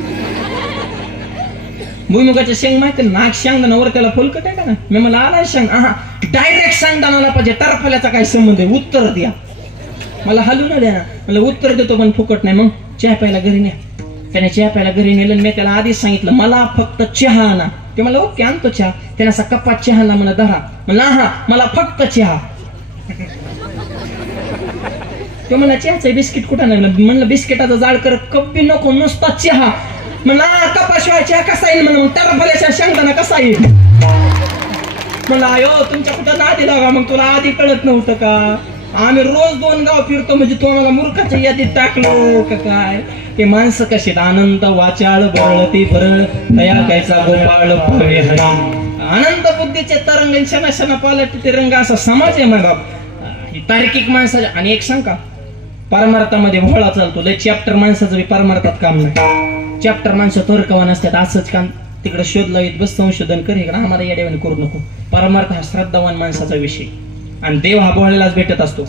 भुईमुगाच्या शेंग माहिती ना, नाक शेंगदाणावर त्याला फुलकट आहे का ना. मी मला आला शेंग, डायरेक्ट शेंगदाणाला पाहिजे, टरफल्याचा काय संबंध आहे? उत्तर द्या. मला हलू न द्या ना. मला उत्तर देतो पण फुकट नाही. मग चहा प्यायला घरी न्या. त्याने चहा प्यायला घरी नेलं, मी त्याला आधीच सांगितलं मला फक्त चहा आणा. ते मला ओके आणतो चहा. त्याने असा कपात चहा ना म्हणा धरा, म्हणलं हा मला फक्त चहा. ते मला चहाचं बिस्किट कुठं नाही. म्हणलं बिस्किटाचा जाळ कर, कप बी नको, नुसता चहा. म्हणलं कपाशिवाय चहा कसा येईल? म्हणलं मग टरफल्याच्या शेंगदाणा कसा येईल? म्हणलं अयो तुमच्या कुठं नादी लागा, मग तुला आधी कळत नव्हतं का? आम्ही रोज 2 गाव फिरतो म्हणजे तू आम्हाला मूर्खाच्या यादीत टाकलो का काय? ते माणसं कशी अनंत वाचाळ बरळती भरळ तया कायचा गोपाळ पवे हरी. अनंत बुद्धीचे तरंग क्षणा क्षणा पालट ते रंग, असा समाज आहे माझा. तार्किक माणसाच्या. आणि एक सांग का, परमार्थामध्ये भोळा चालतो. लय चॅप्टर माणसाचं बी परमार्थात काम नाही. चॅप्टर माणसं तर्कवान असतात, असंच काम तिकडे शोध लावित बस, संशोधन कर. हे आम्हाला या देवाने करू नको. परमार्थ हा श्रद्धावान माणसाचा विषय, आणि देव हा भोळ्यालाच भेटत असतो.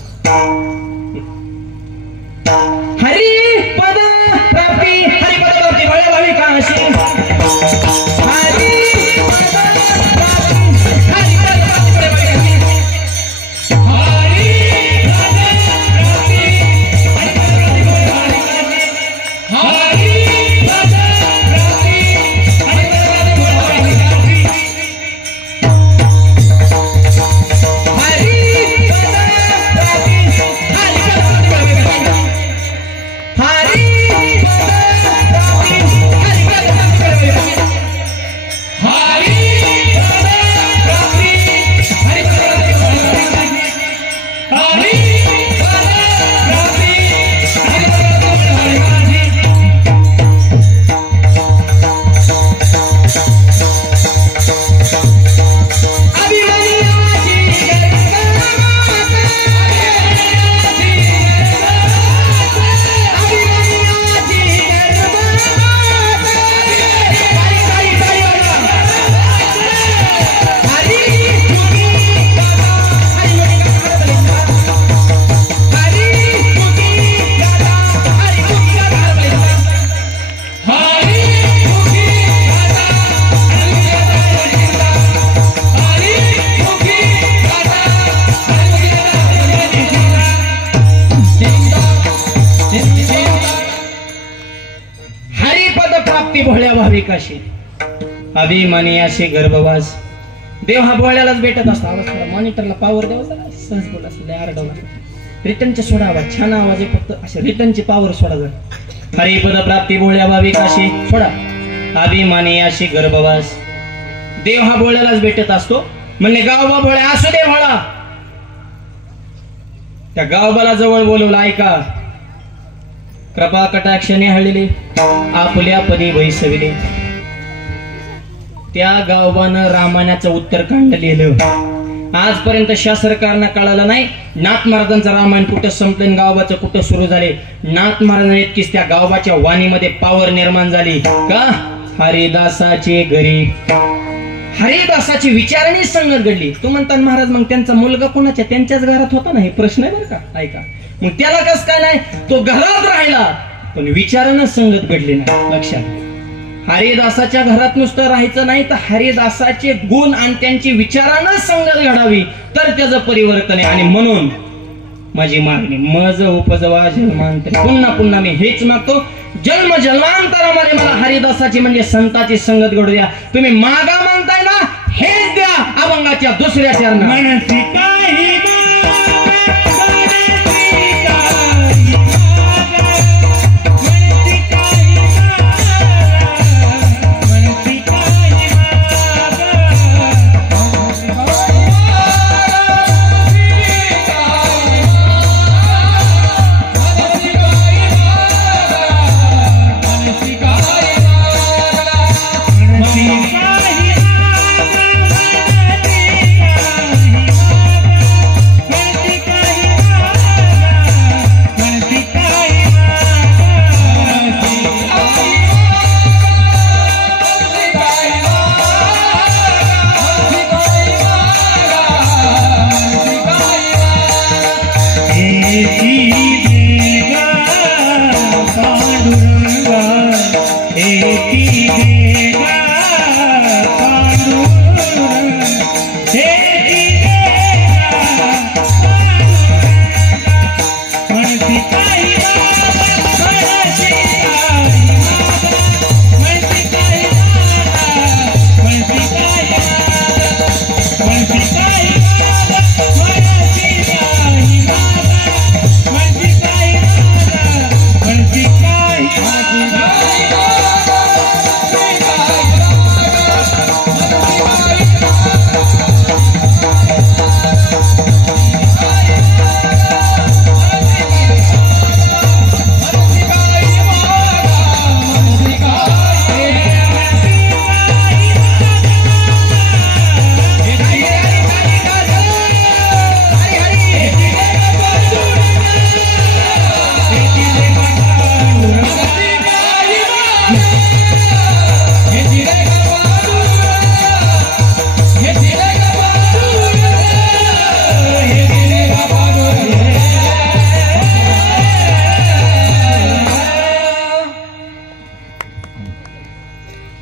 हरी पद प्राप्ती, हरी पद प्राप्ती भोळ्या भाविकांशी. हरी प्राप्ती भोळ्या भाविकाशी अभिमानी असे गर्भवास देव हा भोळ्यालाच भेटत असतो. आवाज थोडा मॉनिटरला पॉवर द्यावा जरा सहज बोला आरडवला रिटर्नचे सोडा आवाज छान आवाज आहे फक्त अशा रिटर्नची पॉवर सोडा जर हरिपद प्राप्ती भोळ्या भाविकाशी सोडा अभिमानी अशी गर्भवास देव हा भोळ्यालाच भेटत असतो. म्हणले गावबा भोळ्या असू दे भोळा. त्या गावबाला जवळ बोलवलं ऐका कृपा कटाक्षाने हळले आपल्या पदी वैसविले. त्या गावबानं रामायणाचं उत्तरकांड लिहिलं. आजपर्यंत शास्त्रकारांना कळालं नाही नाथ महाराजांचं रामायण कुठं संपलं गावबाचं कुठं सुरू झाले. नाथ महाराजांनी इतकीच त्या गावबाच्या वाणीमध्ये पावर निर्माण झाली का हरिदासाचे घरी हरिदासाची विचारांनी संगत घडली. तू म्हणता महाराज मग त्यांचा मुलगा कोणाच्या त्यांच्याच घरात होता ना हे प्रश्न आहे बरं का ऐका. मग त्याला कस काय नाही तो घरात राहिला पण विचारानं संगत घडली नाही. लक्षात हरिदासाच्या घरात नुसतं राहायचं नाही तर हरिदासाचे गुण आणि त्यांची विचारानं संगत घडावी तर त्याचं परिवर्तन आहे. आणि म्हणून माझी मागणी मज उपजवा जन्मांतर पुन्हा पुन्हा मी हेच मागतो जन्म जन्मांतरामध्ये मला हरिदासाची म्हणजे संताची संगत घडू द्या. तुम्ही मागा मागताय ना हेच द्या अभंगाच्या दुसऱ्या चरणात.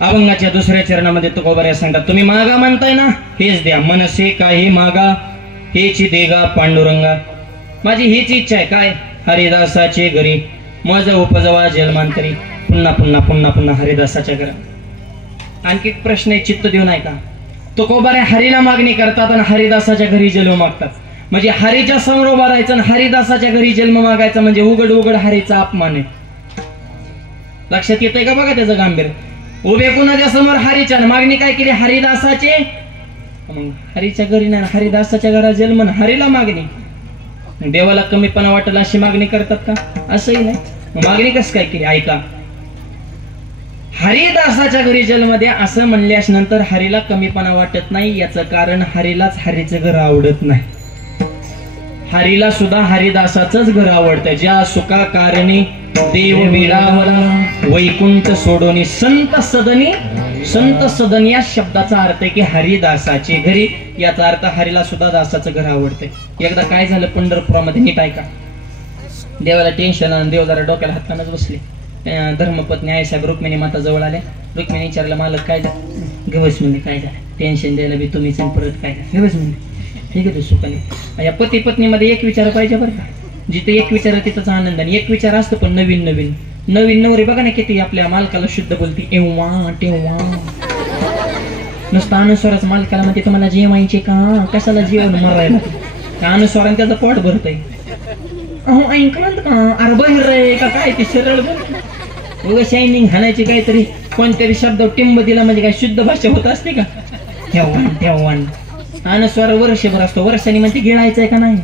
अभंगाच्या दुसऱ्या चरणामध्ये तुकोबाऱ्या सांगतात तुम्ही मागा म्हणताय ना हेच द्या मनसे काही मागा हेची देगा पांडुरंगा. माझी हीच इच्छा आहे काय हरिदासाचे घरी मज उपजवा जन्मांतरी पुन्हा पुन्हा पुन्हा पुन्हा हरिदासाच्या घरात. आणखी एक प्रश्न आहे चित्त देऊन ऐका. तुकोबाऱ्या हरीला मागणी करतात आणि हरिदासाच्या घरी जन्म मागतात. म्हणजे हरीच्या समोर उभा राहायचं आणि हरिदासाच्या घरी जन्म मागायचा म्हणजे उघड उघड हरीचा अपमान आहे. लक्षात येतंय का बघा त्याचं गांभीर्य. उभे कुणाच्या समोर हरीच्या मागणी काय केली हरिदासाचे मग हरीच्या घरी नाही हरिदासाच्या घरात जन्म हरीला मागणी. देवाला कमीपणा वाटेल अशी मागणी करतात का असंही नाही. मागणी कस काय केली ऐका. हरिदासाच्या घरी जन्म द्या असं म्हणल्यास नंतर हरीला कमीपणा वाटत नाही याचं कारण हरीलाच हरीचं घर आवडत नाही. हरीला सुद्धा हरिदासाचंच घर आवडतं. ज्या सुखा कारणी देव विडावला वैकुंठ सोडोनी संत सदन या शब्दाचा अर्थ आहे की हरिदासाचे घरी. याचा अर्थ हरीला सुद्धा दासाचं घर आवडतंय. एकदा काय झालं पंढरपुरामध्ये नीट ऐका. देवाला टेन्शन आणि देव जरा डोक्याला हातानच बसले. धर्मपत्नी आई साहेब रुक्मिणी माता जवळ आल्या. रुक्मिणी विचारलं मालक काय झालं गवस म्हणजे काय झालं टेन्शन द्यायला बी तुम्हीच परत काय गवस म्हणजे ठीक आहे. तू सुखाने या पती पत्नीमध्ये एक विचार पाहिजे बरं का. जिथे एक विचार तिथंच आनंद आणि एक विचार असतो पण नवीन नवीन नवीन नवरी बघा ना किती आपल्या मालकाला शुद्ध बोलते, एव्हा तेव्हा. नुसतं अनुस्वाराच मालकाला म्हणते तुम्हाला जेवायचे का, कशाला जेवण मरायला. त्या अनुस्वाराने त्याचं पोट भरतय. अहो ऐकलं का, अरे बहिर रे का काय ते सरळ बोल. शायनिंग हाणायची काहीतरी कोणतरी शब्द टिंब दिला म्हणजे काय शुद्ध भाषा होत असते का. ठेवान ठेवान अनुस्वार वर्षभर असतो. वर्षाने म्हणते गिळायचंय का नाही.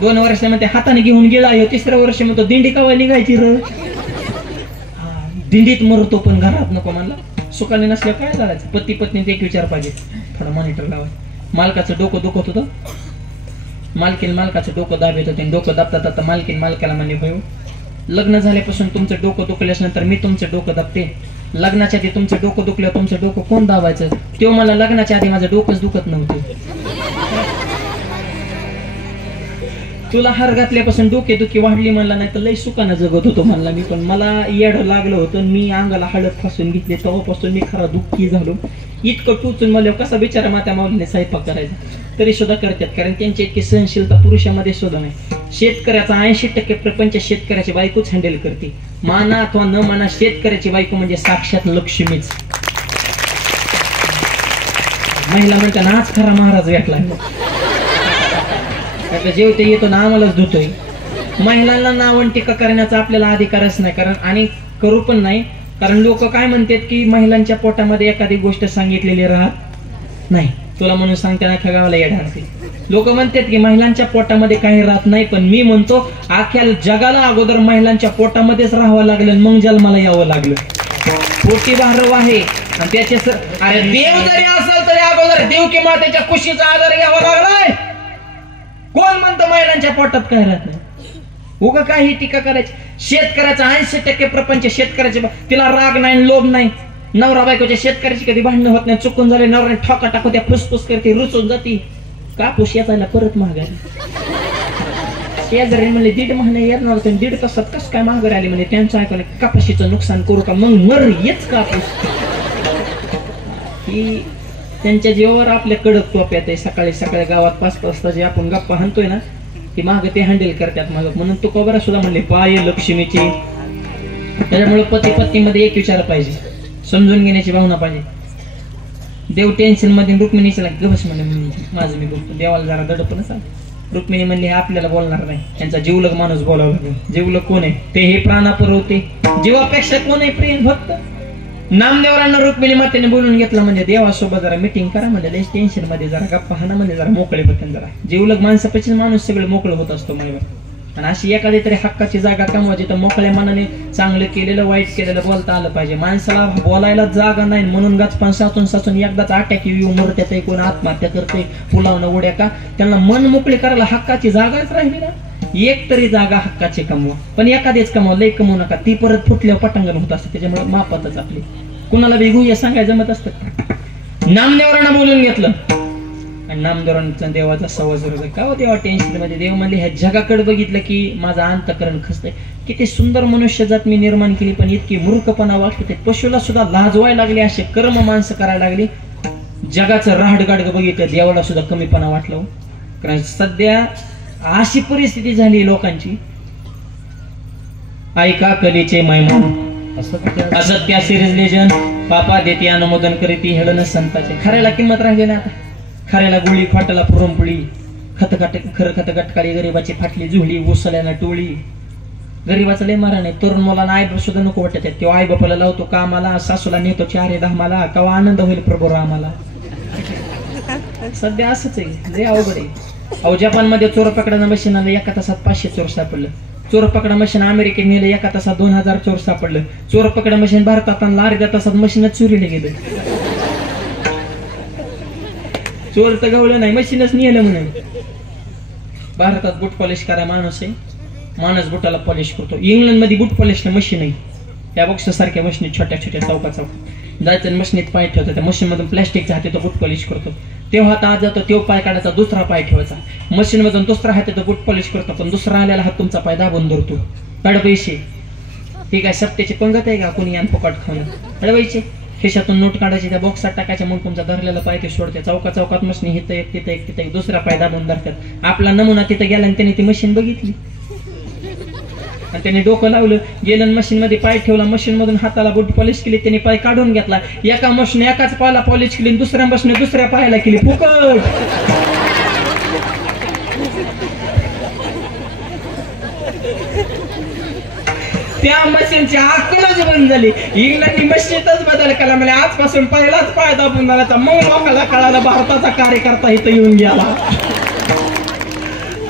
2 वर्षामध्ये हाताने घेऊन गेला. 3रं वर्ष म्हणतो दिंडी कवा निघायची र. दिंडीत मरतो पण घरात नको म्हणला. सुखाने नसल्या काय करायचं. पती पत्नीत एक विचार पाहिजे. थोडा मॉनिटर लावायचं. मालकाचं डोकं दुखत होतं. मालकीन मालकाचं डोकं दाबत होते. डोकं दाबता दाबता मालकीन मालकाला म्हणले भाऊ लग्न झाल्यापासून तुमचं डोकं दुखल्यास नंतर मी तुमचं डोकं दाबते. लग्नाच्या आधी तुमचं डोकं दुखलं तुमचं डोकं कोण दाबायचं. तेव्हा मला लग्नाच्या आधी माझं डोकंच दुखत नव्हतं. तुला हार घातल्यापासून डोकेदुखी वाढली म्हणला, नाही तर लय सुखानं जगत होतो म्हणला मी. पण मला येड लागलं होतं. मी अंगाला हळद फासून घेतले. तेव्हापासून मी खरा दुःखी झालो. इतकं टोचून मला कसा बिचारा मात्या माऊलीने स्वयंपाक करायचा. तरी सुद्धा करतात कारण त्यांची इतकी सहनशीलता पुरुषामध्ये सुद्धा नाही. शेतकऱ्याचा 80% प्रपंच शेतकऱ्याची बायकोच हँडल करते. माना अथवा न माना शेतकऱ्याची बायको म्हणजे साक्षात लक्ष्मीच. महिला म्हणताना आज खरा महाराज भेटला. आता जेवते येतो ना आम्हालाच धुतोय. महिलांना नावण टीका करण्याचा आपल्याला अधिकारच नाही. कारण आणि करू पण नाही. कारण लोक काय म्हणतात की महिलांच्या पोटामध्ये एखादी गोष्ट सांगितलेली राहत नाही. तुला म्हणून सांगताना खगावाला येणार. लोक म्हणतात की महिलांच्या पोटामध्ये काही राहत नाही. पण मी म्हणतो अख्ख्या जगाला अगोदर महिलांच्या पोटामध्येच राहावं लागलं मग जन्माला यावं लागलं. पोटी बाहेर आहे आणि त्याचे अरे देव जरी असेल तरी अगोदर देव की मातेच्या कुशीचा आधार घ्यावा लागलाय. कोण म्हणतं महिलांच्या पोटात काय राहत नाही. उगा काही टीका करायची. शेतकऱ्याचा 80% प्रपंच शेतकऱ्याचे. तिला राग नाही लोभ नाही. नवरा बायकोच्या शेतकऱ्याची कधी भांडणं होत नाही. चुकून झाले नवऱ्याने ठोका टाकू त्या फुसफुस करते रुचून जाती. कापूस याचायला परत महागारी. शेजारी म्हणले 1.5 महिने येणार होते 1.5 तासात कस काय महागारी आली म्हणजे त्यांचं ऐकलं कापाशीचं नुकसान करू का मग मर येच कापूस. ही त्यांच्या जीवावर आपल्या कडक टोप्यात आहे. सकाळी सकाळी गावात 5 वाजता जे आपण गप्पा हाणतोय ना ती माग ते हँडल करतात माग. म्हणून तो कबरा सुद्धा म्हणले पाय लक्ष्मीची. त्याच्यामुळे पती पत्नीमध्ये एक विचार पाहिजे. समजून घेण्याची भावना पाहिजे. देव टेन्शन मध्ये रुक्मिणीच्या गबस म्हणले माझं मी बघतो. देवाला जरा दडपणच आलं. रुक्मिणी म्हणली हे आपल्याला बोलणार नाही. त्यांचा जीवलग माणूस बोलावं लागेल. जीवलग कोण आहे ते हे प्राणा पुरवते. जीवापेक्षा कोण आहे प्रेम भक्त. नामदेवरांना रुक्मिणी मातेने बोलून घेतलं म्हणजे देवासोबत जरा मिटिंग करा म्हणजे लयच टेन्शन मध्ये जरा गप्पा हाना म्हणजे जरा मोकळे होते. जरा जीवलग माणसापेक्षा माणूस सगळं मोकळं होत असतो माझ्यावर. आणि अशी एखादी तरी हक्काची जागा कमवायची तर मोकळ्या मनाने चांगलं केलेलं वाईट केलेलं बोलता आलं पाहिजे. माणसाला बोलायला जागा नाही म्हणून गचपान साचून साचून एकदाच अटॅक येऊ मरत्यात. कोण आत्महत्या करते फुलावणं उड्या का. त्यांना मन मोकळे करायला हक्काची जागाच राहिली ना. एक तरी जागा हक्काची कमवा. पण एखादीच कमवा लय कमवू नका. ती परत फुटल्यावर पटांगण होत असते. त्याच्यामुळे मापातच आपली कुणाला बेगू हे सांगायचं जमत असतं. नामदेवरांना बोलून घेतलं आणि नामदेवरांचा देवाचा सवाज का हो देवा टेन्शन मध्ये. देव म्हणले ह्या जगाकडे बघितलं की माझं अंतकरण खचतंय. किती सुंदर मनुष्य जात मी निर्माण केली पण इतकी मूर्खपणा वाटते. पशुला सुद्धा लाजवायला लागले. असे कर्म माणसं करायला लागली. जगाचं राहडगाडग बघितलं देवाला सुद्धा कमीपणा वाटलं. कारण सध्या अशी परिस्थिती झाली लोकांची. ऐका कलेचे मैमान असत्या सिरीज लेजन पापा देते अनुमोदन करीती हेळन संताचे. खऱ्याला किंमत राहिली ना. आता खऱ्याला गोळी फाटाला पुरमपुळी खर खत गटकाळी गरीबाची फाटली जुळली उसल्याला टोळी. गरीबाचं लय मारा नाही. तरुण मुलांना आई सुद्धा नको वाटत. तेव्हा आई बापाला लावतो कामाला. सासूला नेतो 4 धामाला. केव्हा आनंद होईल प्रभू रामाला. सध्या असंच आहे. लय अवघड आहे. अहो जपानमध्ये चोर पकडायला मशीन आलं 1 तासात 500 चोर सापडलं. चोर पकडा मशीन अमेरिकेत नेलं 1 तासात 2000 चोर सापडलं. चोर पकडा मशीन भारतात आणलं अर्ध्या तासात मशीनच चोरीला गेलं. चोर तर गवलं नाही मशीनच नेलं म्हणून. भारतात बूट पॉलिश करा माणूस आहे. माणूस बुटाला पॉलिश करतो. इंग्लंड मध्ये बूट पॉलिशला मशीन आहे. त्या बॉक्स सारख्या मशीन छोट्या छोट्या चौका जायचं मशीनीत पाय ठेवतो. त्या मशीन मधून प्लॅस्टिकचा हात तो बूट पॉलिश करतो. तेव्हा हात आज जातो तेव्हा पाय काढायचा दुसरा पाय ठेवायचा. मशीन मधून दुसरा हात येतो बूट पॉलिश करतो. पण दुसरा आलेला हात तुमचा पाय दाबून धरतो. पैसे ठीक आहे. सप्त्याची पंगत आहे का कोणी यान फुकट खाणं. अडवायचे खिशातून नोट काढायची त्या बॉक्सात टाकायचे. मग तुमचा धरलेला पाय ते सोडते. चौका चौकात मशीन हिथं एक तिथं एक तिथं एक दुसरा पाय दाबून धरतात. आपला नमुना तिथं गेला आणि त्याने ती मशीन बघितली आणि त्याने डोकं लावलं, गेलं मशीन मध्ये पाय ठेवला, मशीन मधून हाताला बूट पॉलिश केली, त्याने पाय काढून घेतला, एका मशीन एकाच पायाला पॉलिश केली, दुसऱ्या मशीन दुसऱ्या पायाला केली फुकट. त्या मशीनची अक्कलच बंद झाली. इंग्लंडनी मशीनच बदल केला, म्हणजे आजपासून पहिलाच पाय दाबून झाला. मग लोकांना कळाला भारताचा कार्यकर्ता इथं येऊन गेला.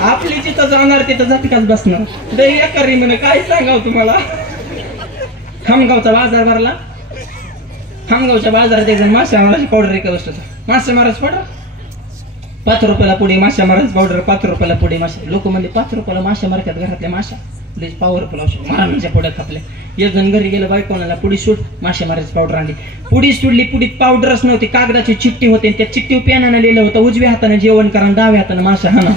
आपली जिथं जाणार तिथं झटकाच बसणार. बेकारी म्हणे काय सांगाव तुम्हाला. खामगावचा बाजार भरला. खामगावच्या बाजारात एक जण मासे मारायची पावडर एका वस्तूचा, मासे मारायचं पावडर 5 रुपयाला पुढे, मासे मारायचं पावडर 5 रुपयाला पुढे. मासे लोक म्हणजे 5 रुपयाला मासे मारतात घरातल्या माशा, पॉवरफुल औषध मारायच्या पुढ्यात खापल्या. एक जण घरी गेलं, बायकोणाला पुढी सूट, मासे मारायची पावडर आणली. पुढी सुटली, पुढीत पावडरच नव्हती, कागदाची चिठ्ठी होती. त्या चिठ्ठी पेनानं लिहिलं होतं, उजव्या हाताने जेवण करा, डाव्या हाताने मासे हाना.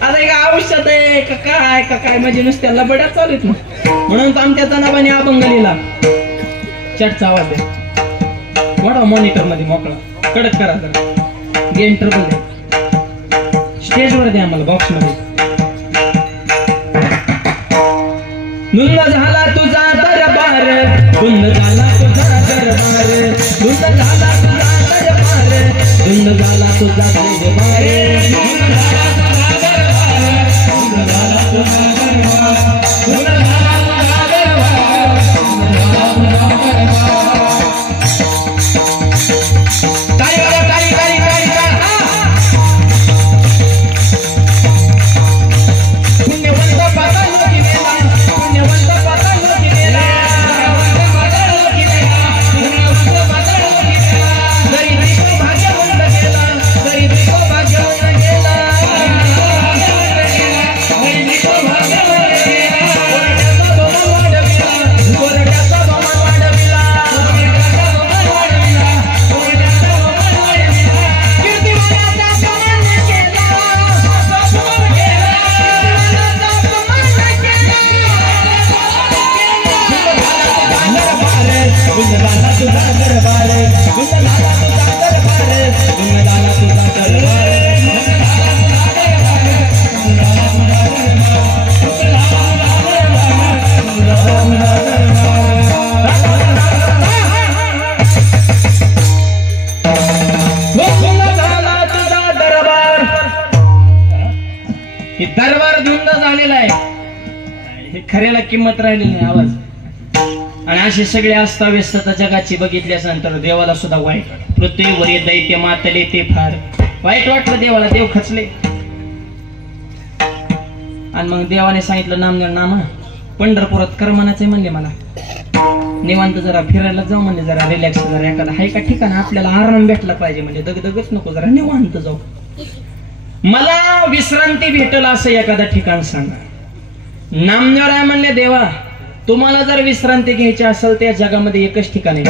आता एक औषध आहे का काय म्हणजे नुसत्या लबड्यात चालू आहेत ना. म्हणून आमच्या जनाबाने अभंग लिहिला. चटचा आवाज आहे, वाढवा मॉनिटर मध्ये मोकळा, कडक करा जरा, गेन ट्रबल द्या, स्टेजवर द्या आम्हाला बॉक्स मध्ये. धुंद झाला तुझा दरबार, धुंद झाला तुझा दरबार, धुंद झाला तुझा दरबार, धुंद झाला तुझा दरबार, दरबार धुंद झालेला आहे. हे खऱ्याला किंमत राहिलेली नाही. आवाज आणि असे सगळे अस्ताव्यस्तता जगाची बघितल्यानंतर देवाला सुद्धा वाईट वाटलं. पृथ्वीवर दैत्य मातले ते फार वाईट वाटलं देवाला. देव खचले आणि मग देवाने सांगितलं नामा पंढरपुरात करमनाचे म्हणले, मला निवांत जरा फिरायला जाऊ म्हणजे, जरा रिलॅक्स, जरा एखादा हाय का ठिकाण आपल्याला आराम भेटला पाहिजे, म्हणजे दगदगच नको, जरा निवांत जाऊ, मला विश्रांती भेटल असं एखादा ठिकाण सांगा. नामदेव राय म्हणले, देवा तुम्हाला जर विश्रांती घ्यायची असेल त्या जगामध्ये एकच ठिकाण आहे.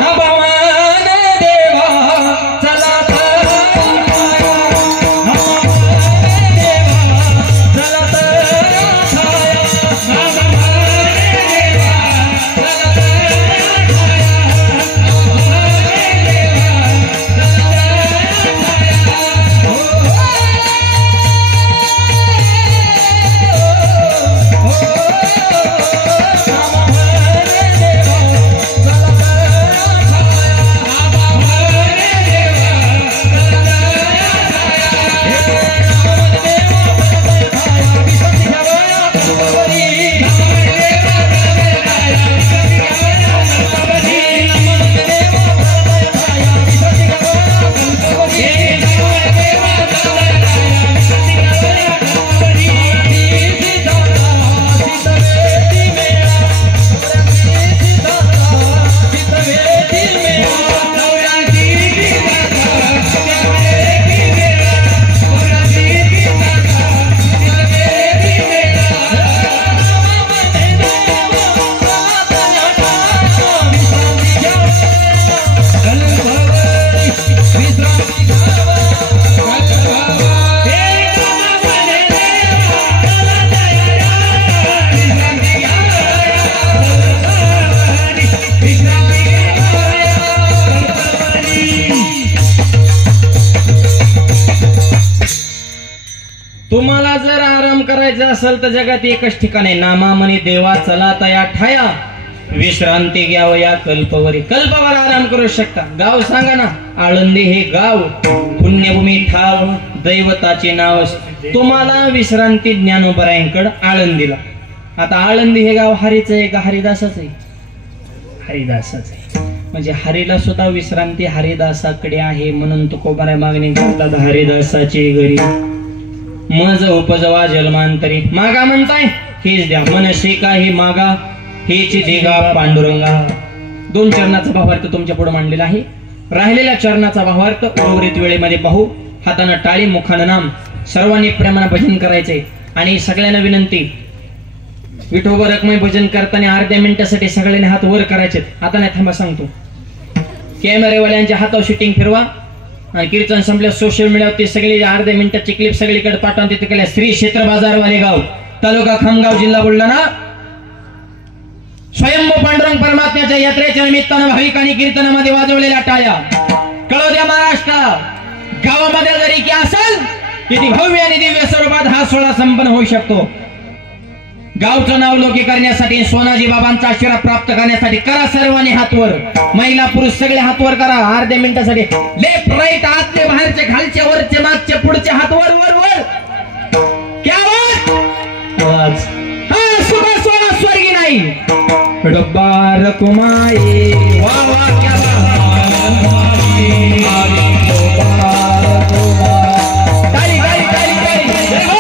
तुम्हाला जर आराम करायचा असेल तर जगात एकच ठिकाण आहे, नामा म्हणे देवा चला तया ठाया, विश्रांती घ्यावं या कल्पवरी. कल्पवर आराम करू शकता. गाव सांगा ना, आळंदी हे गाव, पुण्यभूमी ठाव, दैवताचे नाव. तुम्हाला विश्रांती ज्ञानोबरायांकडे आळंदीला. आता आळंदी हे गाव हरीचं आहे का हरिदासाचं आहे? हरिदासाचं आहे. म्हणजे हरीला सुद्धा विश्रांती हरिदासाकडे आहे. म्हणून तुकोबाराय मागणी करतात, हरिदासाची घरी मज उपजवा जन्मांतरी. मागा म्हणताय हेच द्या, मनसे काही मागा हेच देगा पांडुरंगा. 2 चरणाचा भावार्थ तुमच्या पुढे मांडलेला आहे. राहिलेल्या चरणाचा भावार्थ उर्वरित वेळेमध्ये पाहू. हातानं टाळी, मुखानं नाम. सर्वांनी प्रेमानं भजन करायचंय. आणि सगळ्यांना विनंती, विठोबा रखमाई भजन करताना अर्ध्या मिनिटासाठी सगळ्यांनी हात वर करायचे. आता नाही, थांबा सांगतो. कॅमेरेवाल्यांच्या हातावर शूटिंग फिरवा आणि कीर्तन संपल्या सोशल मीडियावर ते सगळे अर्ध्या मिनिटाची क्लिप सगळीकडे पाठवून तिथे केल्या. श्री क्षेत्र बाजार वालेगाव, तालुका खामगाव, जिल्हा बुलढाणा. स्वयंभू पांडुरंग परमात्म्याच्या यात्रेच्या निमित्तानं भाविकांनी कीर्तनामध्ये वाजवलेल्या टाळ्या कळू द्या महाराष्ट्र. गावामध्ये जरी की असेल किती भव्य आणि दिव्य स्वरूपात हा सोहळा संपन्न होऊ शकतो. गावचं नाव लौकिक करण्यासाठी, सोनाजी बाबांचा आशीर्वाद प्राप्त करण्यासाठी करा सर्वांनी हातवर. महिला पुरुष सगळे हातवर करा. अर्ध्या मिनिटासाठी लेफ्ट राईट, आतले बाहेरचे, खालचे वरचे, मागचे पुढचे हात वर वर वर. क्या आवाज? हा सुबह सोना स्वर्गी नाही डब्बार कुमाई. वाह वाह, क्या ताली ताली ताली ताली. जय हो.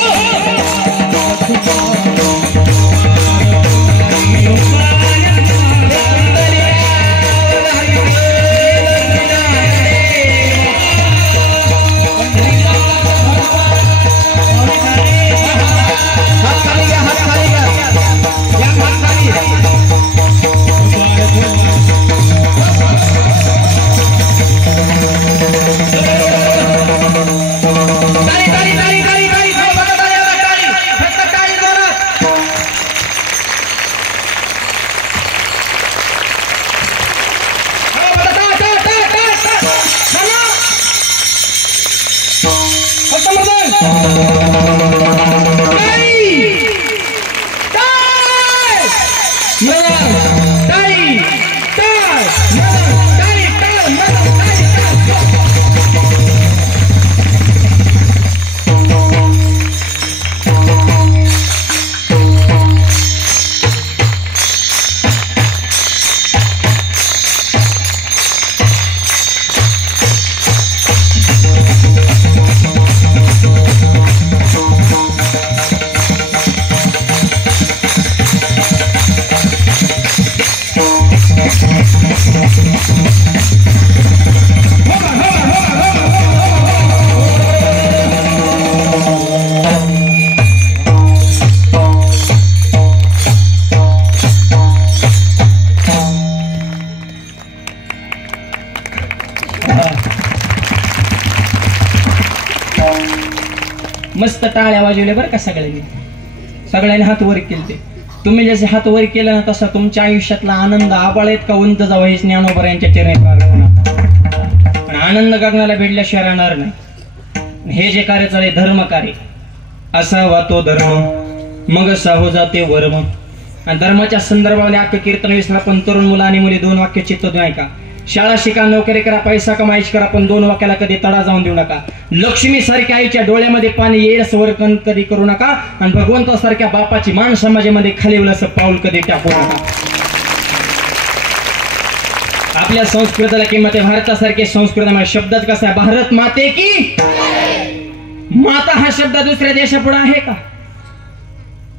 मस्त टाळ्या वाजवल्या बरं का सगळ्यांनी. सगळ्यांनी हात वर केले. तुम्ही जसे हात वर केलं ना तसा तुमच्या आयुष्यातला आनंद आबाळेत का उंच जावा हेच ज्ञानोबा यांच्या चरणी प्रार्थना. पण आनंद गगनाला भेटल्याशिवाय राहणार नाही. हे जे कार्य चालले धर्म कार्य, असावा तो धर्म मग साहो जाते वर्म. आणि धर्माच्या संदर्भाने आख्य कीर्तन विसरा. पण तरुण मुलं आणि मुली 2 वाक्य चित्त नाही का. शाळा शिका, नोकरी करा, पैसा कमाईश करा, पण 2 वाक्याला कधी तडा जाऊन देऊ नका. लक्ष्मी सारख्या आईच्या डोळ्यामध्ये पाणी येईल असं वर्तन कधी करू नका. आणि भगवंतासारख्या बापाची मान समाजामध्ये खाली असं पाऊल कधी टाकू नका. आपल्या संस्कृतीला किंमत आहे. भारतासारख्या संस्कृतीमध्ये शब्दात कसा आहे, भारत माते की माता हा शब्द दुसऱ्या देशापुढे आहे का?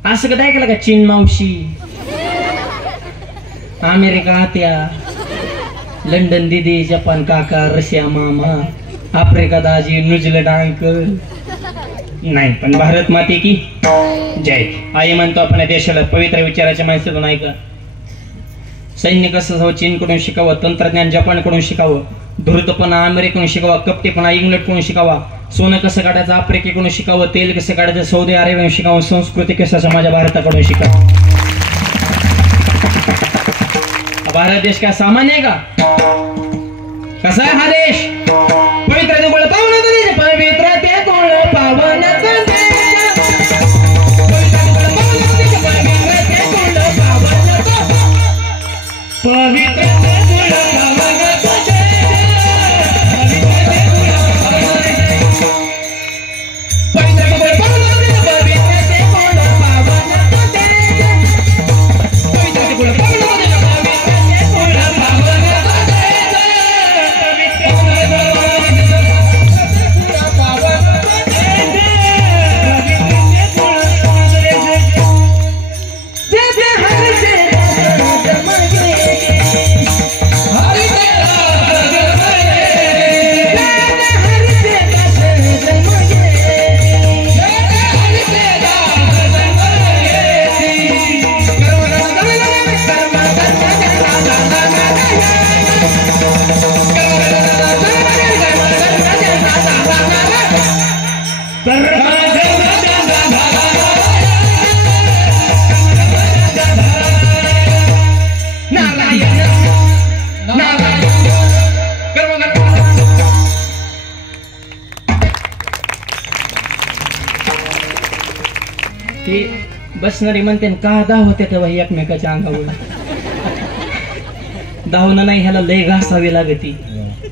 असं कधी ऐकलं का? चीन मावशी, अमेरिका आत्या, लंडन दीदी, जपान काका, रशिया मामा, आफ्रिका दाजी, न्यूझीलंड अंकल नाही. पण भारत माते की जय. आई म्हणतो आपण देशाला पवित्र विचाराच्या माणसाला नाही का. सैन्य कसं जावं चीनकडून शिकावं, तंत्रज्ञान जपानकडून शिकावं, धूर्तपणा अमेरिकेकडून शिकावा, कपटीपणा इंग्लंडकडून शिकावा, सोनं कसं काढायचं आफ्रिकेकडून शिकावं, तेल कसं काढायचं सौदी अरेबियाकडून शिकावं, संस्कृती कसं माझ्या भारताकडून शिकावं. भारत देश काय सामान्य आहे का? कसा आहे हा देश? पवित्र पावन पवित्र ते पावन ते बसणारे म्हणते का धावते तेव्हा एकमेकाच्या अंगावर धावणं नाही, ह्याला लय घासावी लागती.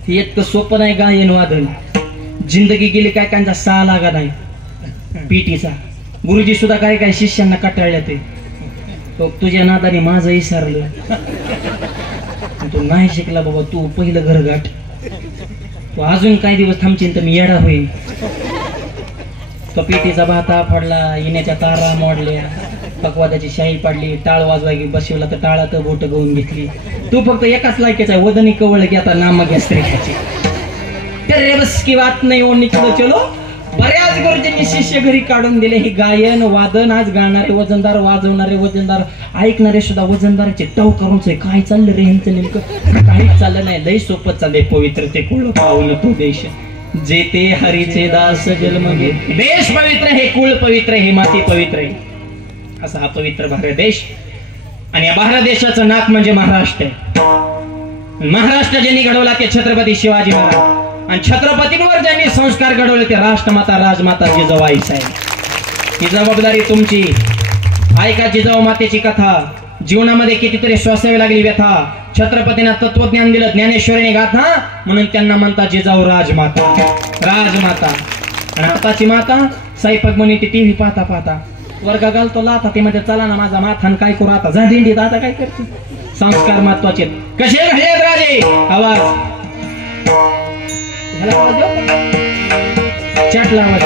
इतकं सोपं नाही गायन वादन. जिंदगी गेली काय कांचा सहा लागा नाही पीटीचा. गुरुजी सुद्धा काय काय शिष्यांना कटाळल्या ते तुझ्या नादाने माझं विसरलं, तू नाही शिकला बाबा, तू पहिलं घर गाठ, तू अजून काही दिवस थांबशील तर मी येडा होईल. तो पीटीचा भाता फोडला, येण्याच्या तारा मोडल्या, पकवादाची शाही पाडली, टाळ वाजवाय बसवला तर टाळात बोट गवून घेतली. तू फक्त एकाच लायकीचा आहे, वदनी कवळ की आता नाम घ्या स्त्रीची. तर बस की बात नाही ओ निकलो चलो. बऱ्याच गुरुजींनी शिष्य घरी काढून दिले. हे गायन वादन आज गाणारे वजनदार, वाजवणारे वजनदार, ऐकणारे सुद्धा वजनदाराचे टव करून काय चाललं रे ह्यांचं नेमकं काहीच चाललं नाही. लय सोपं चाललंय. पवित्र ते कुळ पावलं तो देश, जे ते हरीचे दास जन्म घे. देश पवित्र, हे कुळ पवित्र, हे माती पवित्र आहे. असा हा पवित्र भारत देश. आणि या भारत देशाचं नाक म्हणजे महाराष्ट्र आहे. महाराष्ट्र ज्यांनी घडवला ते छत्रपती शिवाजी महाराज, आणि छत्रपतींवर ज्यांनी संस्कार घडवले ते राष्ट्रमाता राजमाता जिजाऊ साहेब. ही जबाबदारी तुमची. ऐका जिजाऊ मातेची कथा. जीवनामध्ये कितीतरी सोसावी लागली व्यथा. छत्रपतींना तत्वज्ञान दिलं, ज्ञानेश्वरीने गाथा, म्हणून त्यांना म्हणतात जिजाऊ राजमाता. राजमाता. आणि आताची माता साईपक म्हणे ती टीव्ही पाहता पाहता वर्ग घालतो लाथा, ते मध्ये चला ना माझा माथान काय करू आता, जा दिंडीत आता काय करते. संस्कार महत्वाचे. कसे घडले राजे? आवाज चटला आवाज.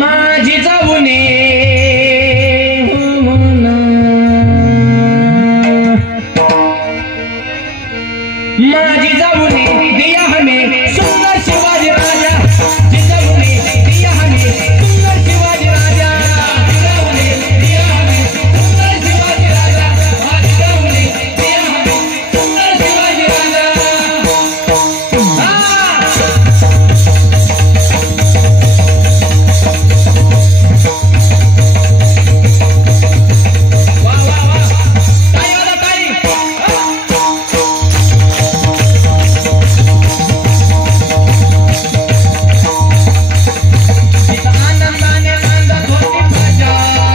माझी जाऊने माझी जाऊने दिया हमें सुंदर शिवाजी राजा. जिजाऊने दिया हमें सुंदर शिवाजी राजा. जिजाऊने दिया हमें सुंदर शिवाजी राजा. जिजाऊने दिया हमें सुंदर शिवाजी राजा. वाह वाह वाह, ताई वाला ताई. आनंदाने नांदत होती प्रजा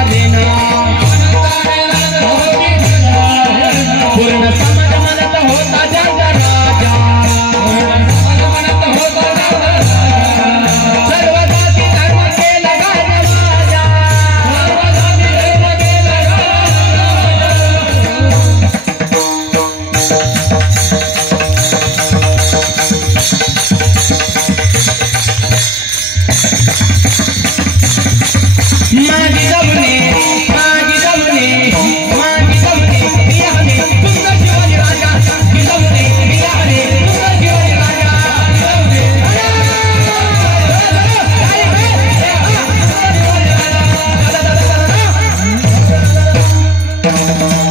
रे ना. पूर्ण समाज म्हणत होता जगा राजा. सर्व जाती धर्म केला गाजवाजा. माझी जाऊने माझी जाऊने माझी जाऊने दिया हमें सुंदर शिवाजी राजा. जिजाऊने दिया हमें सुंदर शिवाजी राजा.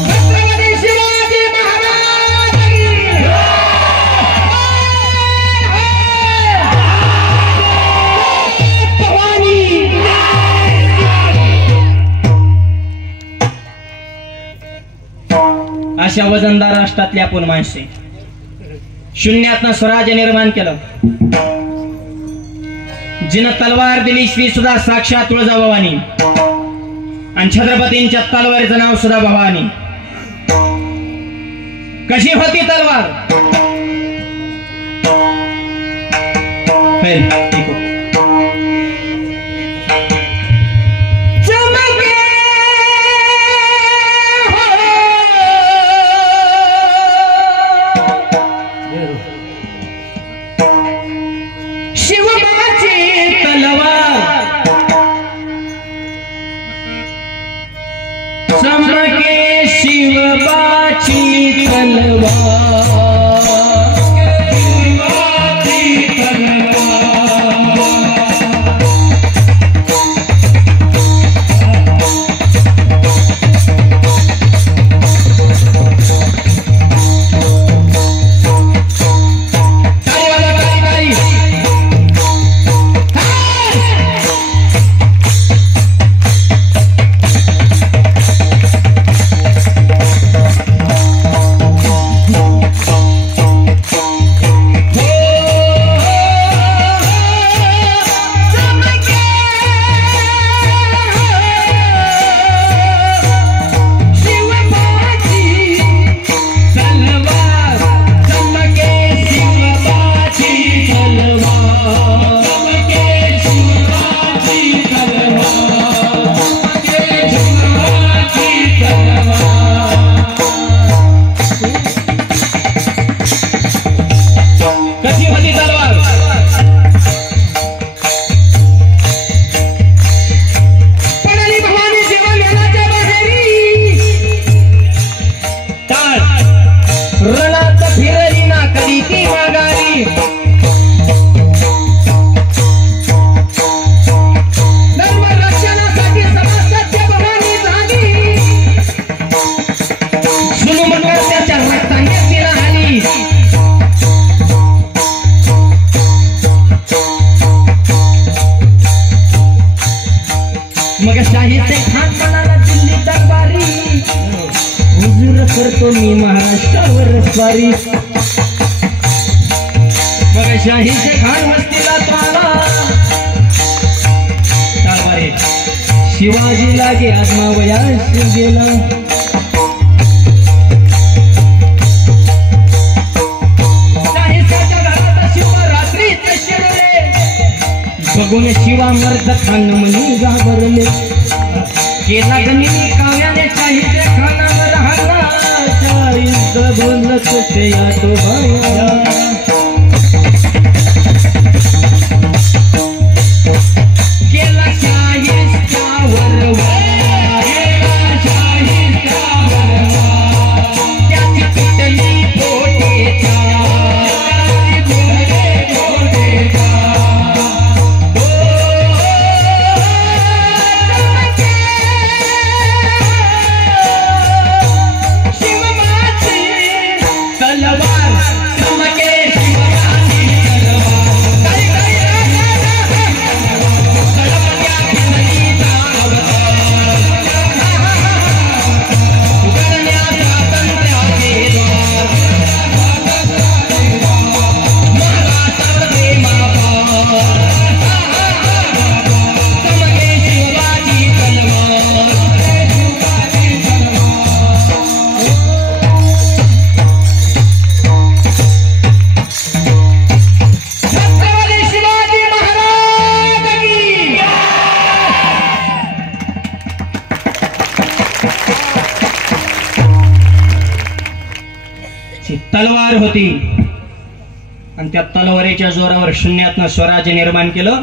छत्रपती शिवाजी महाराज की भवानी. अशा वजनदार राष्ट्रातली आपण माणसे. शून्यातनं स्वराज्य निर्माण केलं. जिनं तलवार दिली श्री सुद्धा साक्षात तुळजाभवानी, आणि छत्रपतींच्या तलवारीचं नाव सुद्धा भवानी. कशी होती तलवार? शिवबाची तलवार चमके. शिवबाची तलवार. शाहीचे खान म्हणाला दिल्ली दरबारी, हुजूर करतो मी महाराष्ट्रावर स्वारी. मग शाहीचे खान वस्तीला तो आला, दरबारी शिवाजी लागे आत्मावयास गेला. बघून शिवा मर्द खान म्हणी घाबरले, केला गणी काव्याने शाहीच्या खानावर हल्ला, शाहीच बोलत ते या तो भाया. केला शाहीच्या वरवार, शाहीच्या वरवार, त्याची पिटली पोटेचा, तलवार होती आणि त्या तलवारीच्या जोरावर शून्यातनं स्वराज्य निर्माण केलं.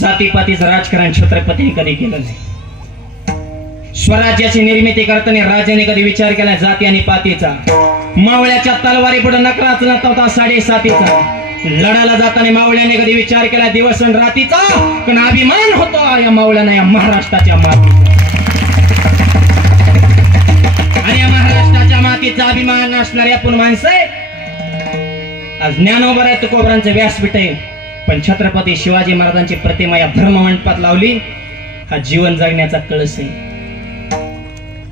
जातीपातीचं राजकारण छत्रपतीने कधी केलं नाही. स्वराज्याची निर्मिती करताना राजाने कधी विचार केला जाती आणि पातीचा. मावळ्याच्या तलवारी पुढे नकराच नव्हता साडेसातीचा. लढायला जाताना मावळ्याने कधी विचार केला दिवस आणि रातीचा, पण अभिमान होतो या मावळ्याने या महाराष्ट्राच्या मातीचा. आणि या महाराष्ट्राच्या मातीचा अभिमान असणारे आपण माणसं आज ज्ञानोबा आहे, तुकोबरांचं व्यासपीठ आहे, पण छत्रपती शिवाजी महाराजांची प्रतिमा या धर्म मंडपात लावली. हा जीवन जगण्याचा कळस आहे.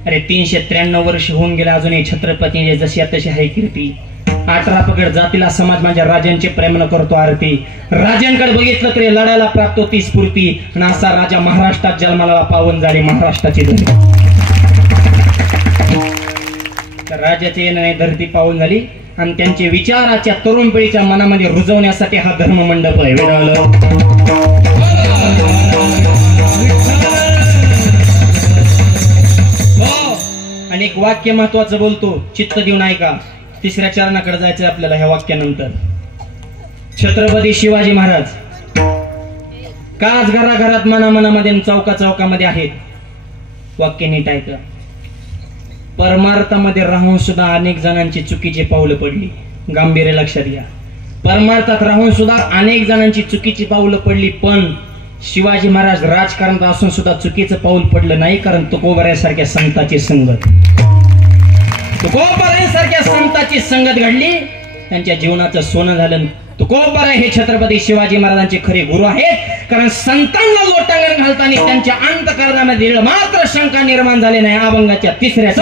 अरे 393 वर्ष होऊन गेले, अजूनही छत्रपती जशी तशी आहे कीर्ती. 18 पकड जातीला समाज माझ्या राजांचे प्रेम करतो आरती. राजांकडे बघितलं तरी लढायला प्राप्त होती स्फूर्ती. आणि असा राजा महाराष्ट्रात जन्माला पावन झाली महाराष्ट्राची धरती. राजाचे येणे धरती पावन झाली आणि त्यांचे विचाराच्या तरुण पिढीच्या मनामध्ये रुजवण्यासाठी हा धर्म मंडप आहे. आणि एक वाक्य महत्वाचं बोलतो, चित्त देऊन ऐका. 3ऱ्या चरणाकडे जायचं आपल्याला ह्या वाक्यानंतर. छत्रपती शिवाजी महाराज काच घराघरात मनामनामध्ये चौका चौकामध्ये आहेत. वाक्य नीट ऐका. परमार्थामध्ये राहून सुद्धा अनेक जणांची चुकीची पावलं पडली. गांभीर्य लक्षात घ्या. परमार्थात राहून सुद्धा अनेक जणांची चुकीची पावलं पडली, पण शिवाजी महाराज राजकारणात असून सुद्धा चुकीचं पाऊल पडलं नाही. कारण तुकोबरासारख्या संतांची संगत, तुकोबरासारख्या संतांची संगत घडली, त्यांच्या जीवनाचं सोनं झालं. तुकोबराय हे छत्रपती शिवाजी महाराजांचे खरे गुरु आहेत. कारण संतांना लोटांगण घालताना त्यांच्या अंतःकरणामध्ये मात्र शंका निर्माण झाली नाही. अभंगाच्या 3ऱ्या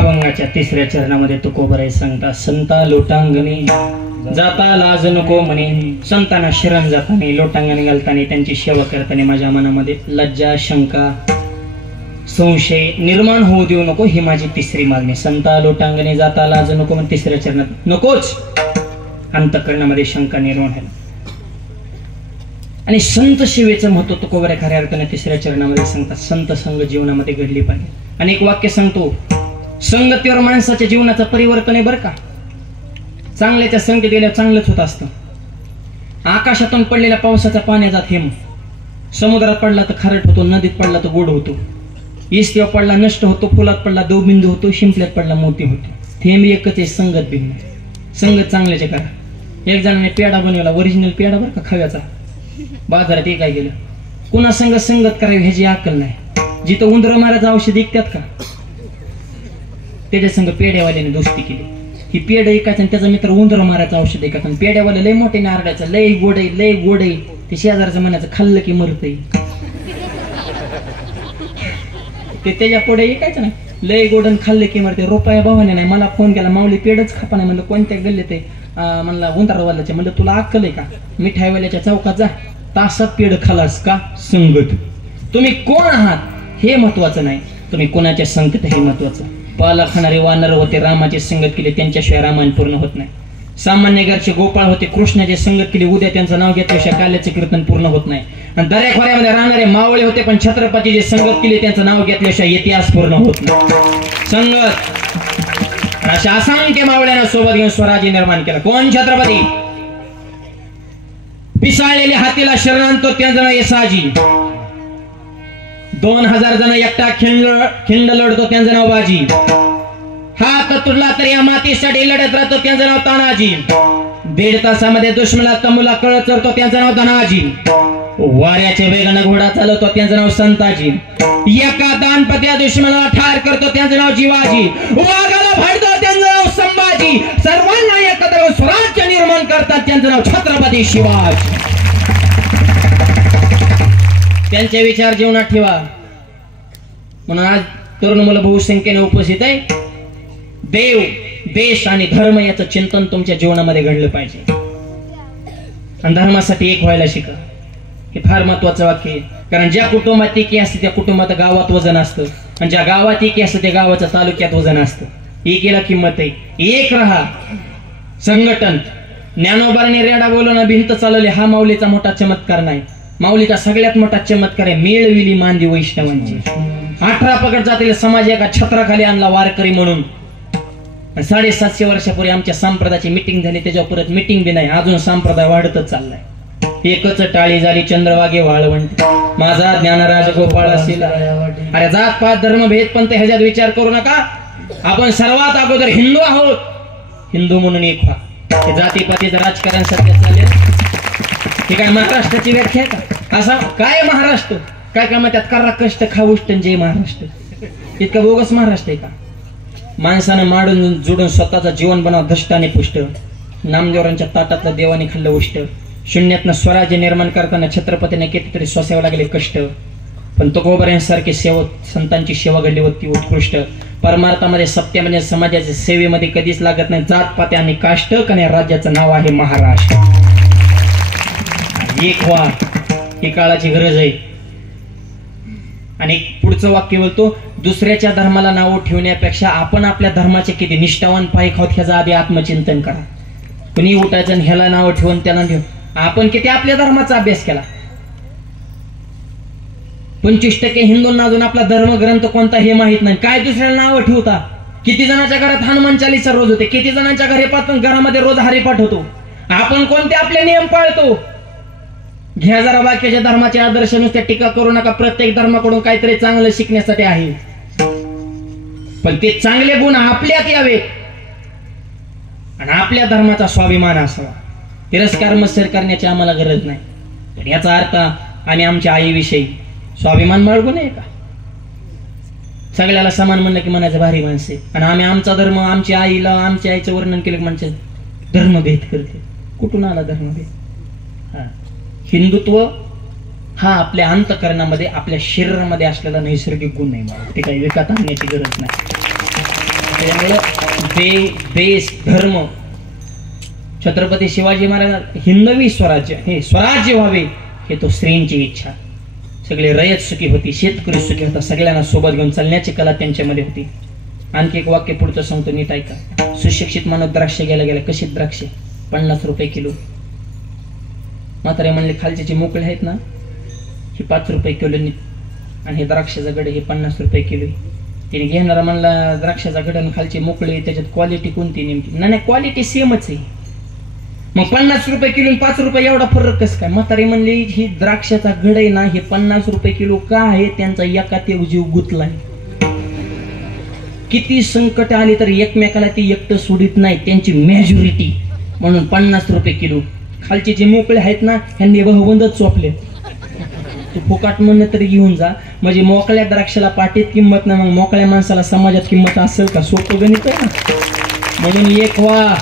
अभंगाच्या तिसऱ्या चरणामध्ये तुकोबराय सांगता, संता लोटांगणी जाता लाज नको म्हणे, संतांना शरण जाताना लोटांगणी घालताना त्यांची सेवा करताना माझ्या मनामध्ये लज्जा शंका संशय निर्माण होऊ देऊ नको, ही माझी तिसरी मागणी. संता लोटांगणी जाता लाज नको म्हणजे तिसऱ्या चरणात नकोच अंतःकरणामध्ये शंका निर्माण व्हायला. आणि संत सेवेचं महत्व तुकोबराय खऱ्या अर्थाने तिसऱ्या चरणामध्ये सांगतात. संत संग जीवनामध्ये घडली पाहिजे. आणि एक वाक्य सांगतो, संगतीवर माणसाच्या जीवनाचं परिवर्तन आहे बरं का. चांगल्याच्या संगतीत गेल्यावर चांगलंच होत असतं. आकाशातून पडलेल्या पावसाचा पाण्याचा थेंब समुद्रात पडला तर खारट होतो, नदीत पडला तर गोड होतो, इस्त्यावर पडला नष्ट होतो, फुलात पडला दवबिंदू होतो, शिंपल्यात पडला मोती होतो. थेंब एकच आहे, संगत भिन्न. संगत चांगल्याचे करा. एक जणाने पेढा बनवला, ओरिजिनल पेढा बरं का खव्याचा, बाजारात एक काय गेलं, कुणा संग संगत करावी ह्याची अक्कल नाही. जिथं उंदर मारायचं औषध विकतात का त्याच्या संग पेड्यावाल्याने दोस्ती केली. ही पेड ऐकायचं आणि त्याचा मित्र उंदर मारायचं औषध ऐकायचं आणि पेड्यावाला लय मोठ्याने आरडायचं, लय गोड आहे लय गोड आहे. ते शेजारचं म्हणायचं खाल्लं की मरतय. ते त्याच्या पुढे ऐकायचं नाही, लय गोडन खाल्लं की मरते. रुपया भावाने नाही मला फोन केला, माऊली पेडच खापा नाही म्हणलं. कोणत्या गल्ले ते म्हणला उंदरवाल्याचे. म्हणलं तुला अक्कल आहे का, मिठाईवाल्याच्या चौकात जा, तासात पेड खालास का. संगत तुम्ही कोण आहात हे महत्वाचं नाही, तुम्ही कोणाच्या संगत हे महत्वाचं. पाला खाणारे वानर होते, रामाची संगत केली त्यांच्याशिवाय रामायण पूर्ण होत नाही. सामान्य घरचे गोपाळ होते, कृष्णाची संगत केली उद्या त्यांचं नाव घेतल्याशिवाय काल्याचे कीर्तन पूर्ण होत नाही. आणि दऱ्याखोऱ्यामध्ये राहणारे मावळे होते, पण छत्रपतीची संगत केली त्यांचं नाव घेतल्याशिवाय इतिहास पूर्ण होत नाही. संगत अशा असंख्य मावळ्यांना सोबत घेऊन स्वराज्य निर्माण केला. कोण छत्रपती. पिसाळलेल्या हातीला शरण आणतो त्यांचं नाव येसाजी. 2000 जण एकटा खिंड लढतो त्यांचं नाव बाजी. हात तुटला तरी या मातीसाठी लढत राहतो त्यांचं नाव तानाजी. 1.5 तासामध्ये दुश्मनाला तंबूला कळत चरतो त्यांचं नाव धनाजी. वाऱ्याचे वेगाने घोडा चालवतो त्यांचं नाव संताजी. एका दानपत्या दुश्मनाला ठार करतो त्यांचं नाव जीवाजी. वाघाला फाडतो त्यांचं नाव संभाजी. सर्वांना एकत्र स्वराज्य निर्माण करतात त्यांचं नाव छत्रपती शिवाजी. त्यांचे विचार जीवनात ठेवा. म्हणून आज तरुण मुलं बहुसंख्येने उपस्थित आहे. देव देश आणि धर्म याचं चिंतन तुमच्या जीवनामध्ये घडलं पाहिजे आणि धर्मासाठी एक व्हायला शिका. हे फार महत्वाचं वाक्य आहे. कारण ज्या कुटुंबात एकी असते त्या कुटुंबात गावात वजन असतं आणि ज्या गावात एकी असतं त्या गावाच्या तालुक्यात वजन असतं. एकीला किंमत आहे. एक राहा. संघटन. ज्ञानोबाने रेडा बोलवणं भिंत चालवली हा माऊलीचा मोठा चमत्कार नाही. माऊलीचा सगळ्यात मोठा चमत्कार आहे मेळविली मांदी वैष्णवांची. 18 पगड जातील समाज एका छत्राखाली आणला वारकरी म्हणून. 750 वर्षापूर्वी आमच्या संप्रदायाची मिटिंग झाली, त्याच्यावर परत मिटिंग बी नाही. अजून संप्रदाय वाढतच चाललाय. एकच टाळी झाली चंद्रवागे वाळवंट माझा ज्ञानराज गोपाळ असेल. अरे जात पात धर्म भेद पंथ ह्याच्यात विचार करू नका. आपण सर्वात अगोदर हिंदू आहोत. हिंदू म्हणून एक व्हा. हे जातीपातीचं राजकारण सध्या चालेल. हे काय महाराष्ट्राची व्याख्या आहे का. असा काय महाराष्ट्र काय काय त्यात करा कष्ट खाऊष्ट जय महाराष्ट्र. इतका बोगस महाराष्ट्र आहे का. माणसानं माडून जोडून स्वतःचं जीवन बनव धष्ट आणि पुष्ट. नामदेवरांच्या ताटातलं देवाने खाल्लं उष्ट. शून्यातनं स्वराज्य निर्माण करताना छत्रपतीने कितीतरी सोसावे लागले कष्ट. पण तुकोबरायांसारखे सेवक संतांची सेवा घडली होती उत्कृष्ट. परमार्थामध्ये सत्य म्हणजे समाजाच्या सेवेमध्ये कधीच लागत नाही जात पाते आणि काष्ट. आणि राज्याचं नाव आहे महाराष्ट्र. एक व्हा ही काळाची गरज आहे. आणि पुढचं वाक्य बोलतो दुसऱ्याच्या धर्माला नाव ठेवण्यापेक्षा आपण आपल्या धर्माचे किती निष्ठावान पाहिजे आहोत ह्याचा आधी आत्मचिंतन करा. कुणी उठायचं आणि ह्याला नाव ठेवून त्याला ठेवून आपण किती आपल्या धर्माचा अभ्यास केला. 25% हिंदूंना अजून आपला धर्मग्रंथ कोणता हे माहित नाही. काय दुसऱ्याला नाव ठेवता. किती जणांच्या घरात हनुमान चालीसा रोज होते. किती जणांच्या घरामध्ये रोज हरिपाठ होतो. आपण कोणते आपले नियम पाळतो. घ्या जरा बाकीच्या धर्माचे आदर्श नुसते टीका करू नका. प्रत्येक धर्माकडून काहीतरी चांगलं शिकण्यासाठी आहे. पण ते चांगले गुण आपल्यात यावेत आणि आपल्या धर्माचा स्वाभिमान असावा. तिरस्कार मत्सर करण्याची आम्हाला गरज नाही. पण याचा अर्थ आम्ही आमच्या आईविषयी स्वाभिमान बाळगू नये का. सगळ्याला समान म्हणलं की म्हणायचं भारी माणसे. आणि आम्ही आमचा धर्म आमच्या आईला आमच्या आईचं वर्णन केलं की म्हणजे धर्मभेद करते. कुठून आला धर्मभेद. हिंदुत्व हा आपल्या अंतःकरणामध्ये आपल्या शरीरामध्ये असलेला नैसर्गिक गुण नाही. ते काही विकत आणण्याची गरज नाही. त्यामुळे देव, देश, धर्म, छत्रपती शिवाजी महाराज हिंदवी स्वराज्य, हे स्वराज्य व्हावे हे तो स्त्रींची इच्छा. सगळे रयत सुखी होती, शेतकरी सुखी होता, सगळ्यांना सोबत घेऊन चालण्याची कला त्यांच्यामध्ये होती. आणखी एक वाक्य पुढचं सांगतो, नीट ऐका. सुशिक्षित मानव द्राक्ष घ्यायला गेला. कशी द्राक्ष? 50 रुपये किलो. म्हातारे म्हणले खालचे जे मोकळे आहेत ना हे 5 रुपये किलो आणि हे द्राक्षाचा गड हे 50 रुपये किलो. तिने घेणारा म्हणला द्राक्षाचा गड आणि खालचे मोकळे, त्याच्यात क्वालिटी कोणती नेमकी? नाही क्वालिटी सेमच आहे. मग 50 रुपये किलो 5 रुपये एवढा फरक कस काय? म्हातारे म्हणले ही द्राक्षाचा घड आहे ना हे 50 रुपये किलो का आहे? त्यांचा एकात एक जीव गुंतलाय. किती संकट आली तरी एकमेकाला ती एकटं सोडित नाही, त्यांची मेजॉरिटी. म्हणून 50 रुपये किलो. खालचे जे मोकळे आहेत ना ह्यांनी बहुबंदच चोपले. तू फुकाट म्हणणं तरी घेऊन जा. म्हणजे मोकळ्या द्राक्षाला पाटीत किंमत ना, मग मोकळ्या माणसाला समाजात किंमत असेल का? सोपं गणित आहे ना. म्हणून एक वा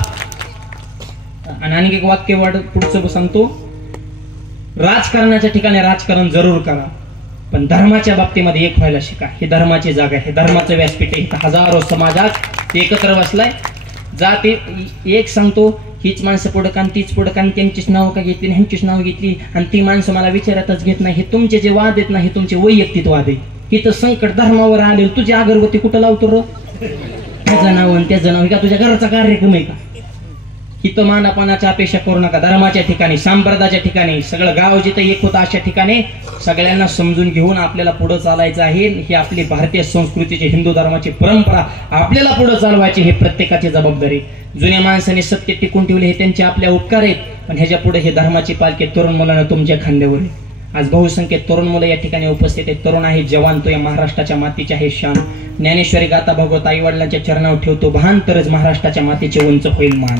आणि एक वाक्य वाढ पुढचं सांगतो. राजकारणाच्या ठिकाणी राजकारण जरूर करा, पण धर्माच्या बाबतीमध्ये एक व्हायला शिका. हे धर्माची जागा आहे, धर्माचं व्यासपीठ आहे. हजारो समाजात एकत्र बसलाय. जाते एक सांगतो, हीच माणसं पुढं कान, तीच पुढं कान, त्यांचीच नावं का घेतली, ह्यांचीच नावं घेतली आणि ती माणसं मला विचारतच घेत नाही. हे तुमचे जे वाद आहेत ना हे तुमचे वैयक्तिक वाद आहे. इथं संकट धर्मावर आले, तुझी अगरबत्ती कुठं लावतो रो? त्याचं नाव आणि त्याचं नाव का तुझ्या घराचा कार्यक्रम आहे का? इथं मानापानाच्या अपेक्षा करू नका. धर्माच्या ठिकाणी, संप्रदायाच्या ठिकाणी, सगळं गाव जिथं एक होतं अशा ठिकाणी सगळ्यांना समजून घेऊन आपल्याला पुढे चालायचं आहे. ही आपली भारतीय संस्कृतीची, हिंदू धर्माची परंपरा आपल्याला पुढे चालवायची, हे प्रत्येकाची जबाबदारी. जुन्या माणसाने सत्य टिकून ठेवले हे त्यांचे आपल्या उपकार आहेत, पण ह्याच्या पुढे हे धर्माची पालखी तरुण मुलांना तुमच्या खांद्यावर आहे. आज बहुसंख्येत तरुण मुलं या ठिकाणी उपस्थित आहेत. तरुण आहे जवान, तो या महाराष्ट्राच्या मातीचे आहे शान. ज्ञानेश्वरी गाता भागवत आई वडिलांच्या चरणावर ठेवतो भान, तरच महाराष्ट्राच्या मातीचे उंच होईल मान.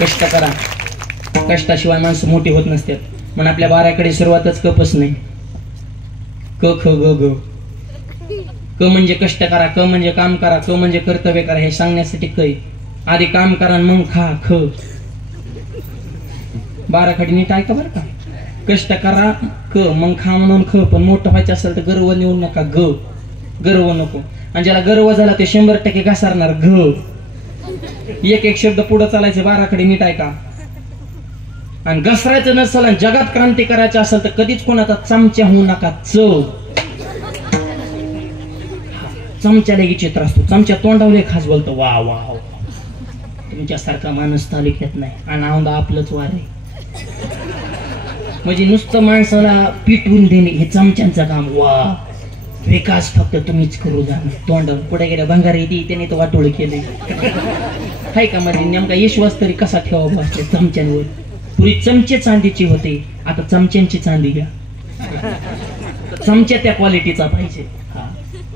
कष्ट करा, कष्टाशिवाय माणसं मोठी होत नसतात. म्हणून आपल्या बाराकडे सुरुवातच कपच नाही. क ख ग ग. क म्हणजे कष्ट करा, क म्हणजे काम करा, क म्हणजे कर्तव्य करा. हे सांगण्यासाठी कै. आधी काम करा मग खा. ख. बाराखडी नीट ऐका बरं का. कष्ट करा क, मग खा म्हणून ख. पण मोठं व्हायचं असेल तर गर्व नेऊ नका. ग. गर्व नको. आणि ज्याला गर्व झाला ते 100% घासारणार. घ. एक एक शब्द पुढे चालायचे. बाराखडी नीट ऐका. आणि घसरायचं नसेल आणि जगात क्रांती करायची असेल तर कधीच कोणाचा चमचा होऊ नका. चमचा लगी चित्र असतो. चमचा तोंडावले खास बोलतो वा वा. तुमच्यासारखा माणूस तालुक्यात नाही. आणि औंदा आपलंच वार आहे. म्हणजे नुसतं माणसाला पिटवून देणे हे चमच्यांचं काम. वा. विकास फक्त तुम्हीच करू जा. तोंडावर पुढे गेल्या भंगार येते त्याने तो वाटोळ केले. हाय का? म्हणजे नेमका विश्वास तरी कसा ठेवा चमच्यांवर. पुरी चमचे चांदीची होते, आता चमच्यांची चांदी घ्या. चमच्या त्या क्वालिटीचा पाहिजे.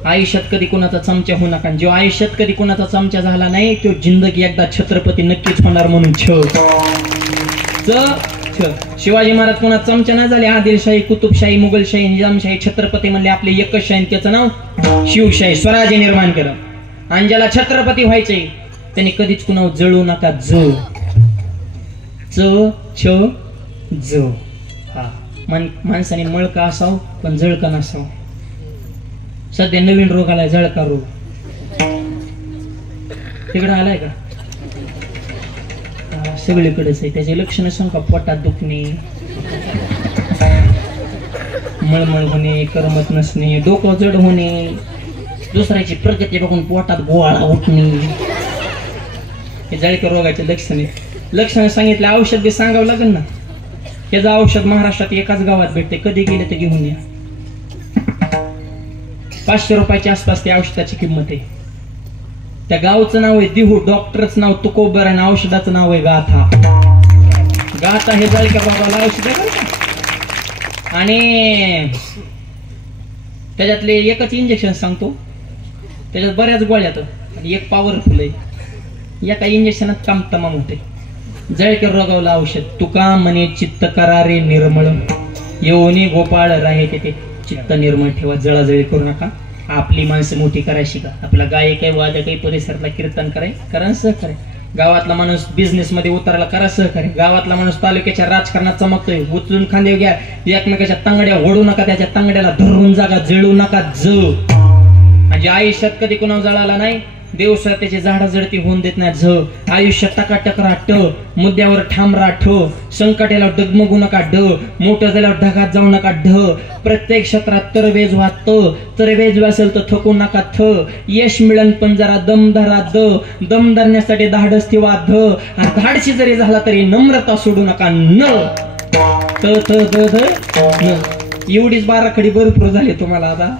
आयुष्यात कधी कोणाचा चमचा होऊ नका. जो आयुष्यात कधी कोणाचा चमचा झाला नाही तो जिंदगी एकदा छत्रपती नक्कीच होणार. म्हणून शिवाजी महाराज कोणाचा चमचा नाही झाले. आदिलशाही, कुतुबशाही, मुघलशाही, निजामशाही, छत्रपती म्हणले आपले एकच शाही, त्याचं नाव शिवशाही. स्वराज्य निर्माण करा. आणि ज्याला छत्रपती व्हायचे त्यांनी कधीच कुणावर जळू नका. माणसाने मळका असावं पण जळका नसावं. सध्या नवीन रोग आलाय जळका रोग. तिकडे आलाय का? सगळीकडेच आहे. त्याचे लक्षण सांग का? पोटात दुखणे, मळमळ होणे, करमत नसणे, डोकं जड होणे, दुसऱ्याची प्रगती बघून पोटात गोळा उठणे, हे जळका रोगाचे लक्षण. लक्षण सांगितले. औषध बी सांगावं लागेल ना. याचं औषध महाराष्ट्रात एकाच गावात भेटते. कधी गेले तर घेऊन या. 500 रुपयाच्या आसपास त्या औषधाची किंमत आहे. त्या गावचं नाव आहे दिहू. डॉक्टरचं नाव तुकोबर आणि औषधाचं नाव आहे गाथा. गाथा हे जळका बाबाला औषध आहे. आणि त्याच्यातले एकच इंजेक्शन सांगतो. त्याच्यात बऱ्याच गोळ्यात आणि एक पॉवरफुल आहे. एका इंजेक्शनात काम तमाम होते. जळक्या रोगावला औषध. तुका म्हणे चित्त करारे निर्मळ, येऊनी गोपाळ राहे तेथे चित्त निर्मळ ठेवा. जळाजळी करू नका. आपली माणसं मोठी करायची का? आपला गायक आहे, वादक आहे, परिसरातला कीर्तन कराय करा सहकार्य. गावातला माणूस बिझनेस मध्ये उतरायला करा सहकार्य. गावातला माणूस तालुक्याच्या राजकारणात चमकतोय, उचलून खांदे घ्या. एकमेकाच्या तांगड्या ओढू नका. त्याच्या तांगड्याला धरून जागा. जळू नका. आणि म्हणजे आयुष्यात कधी कुणावर जळाला नाही, देवसा त्याची झाडाझडती होऊन देत नाही. आयुष्यात टकाटक राहत, मुद्द्यावर ठाम राहत, संकटाला डगमगू नका मोठं झाल्यावर ढगात जाऊ नका प्रत्येक क्षेत्रात तरवेज वाहत, तरवेज असेल तर थकू नका यश मिळन पण जरा दम धरा दम धरण्यासाठी धाडस ठेवा धाडशी जरी झाला तरी नम्रता सोडू नका एवढीच बाराखडी भरपूर झाली तुम्हाला. आता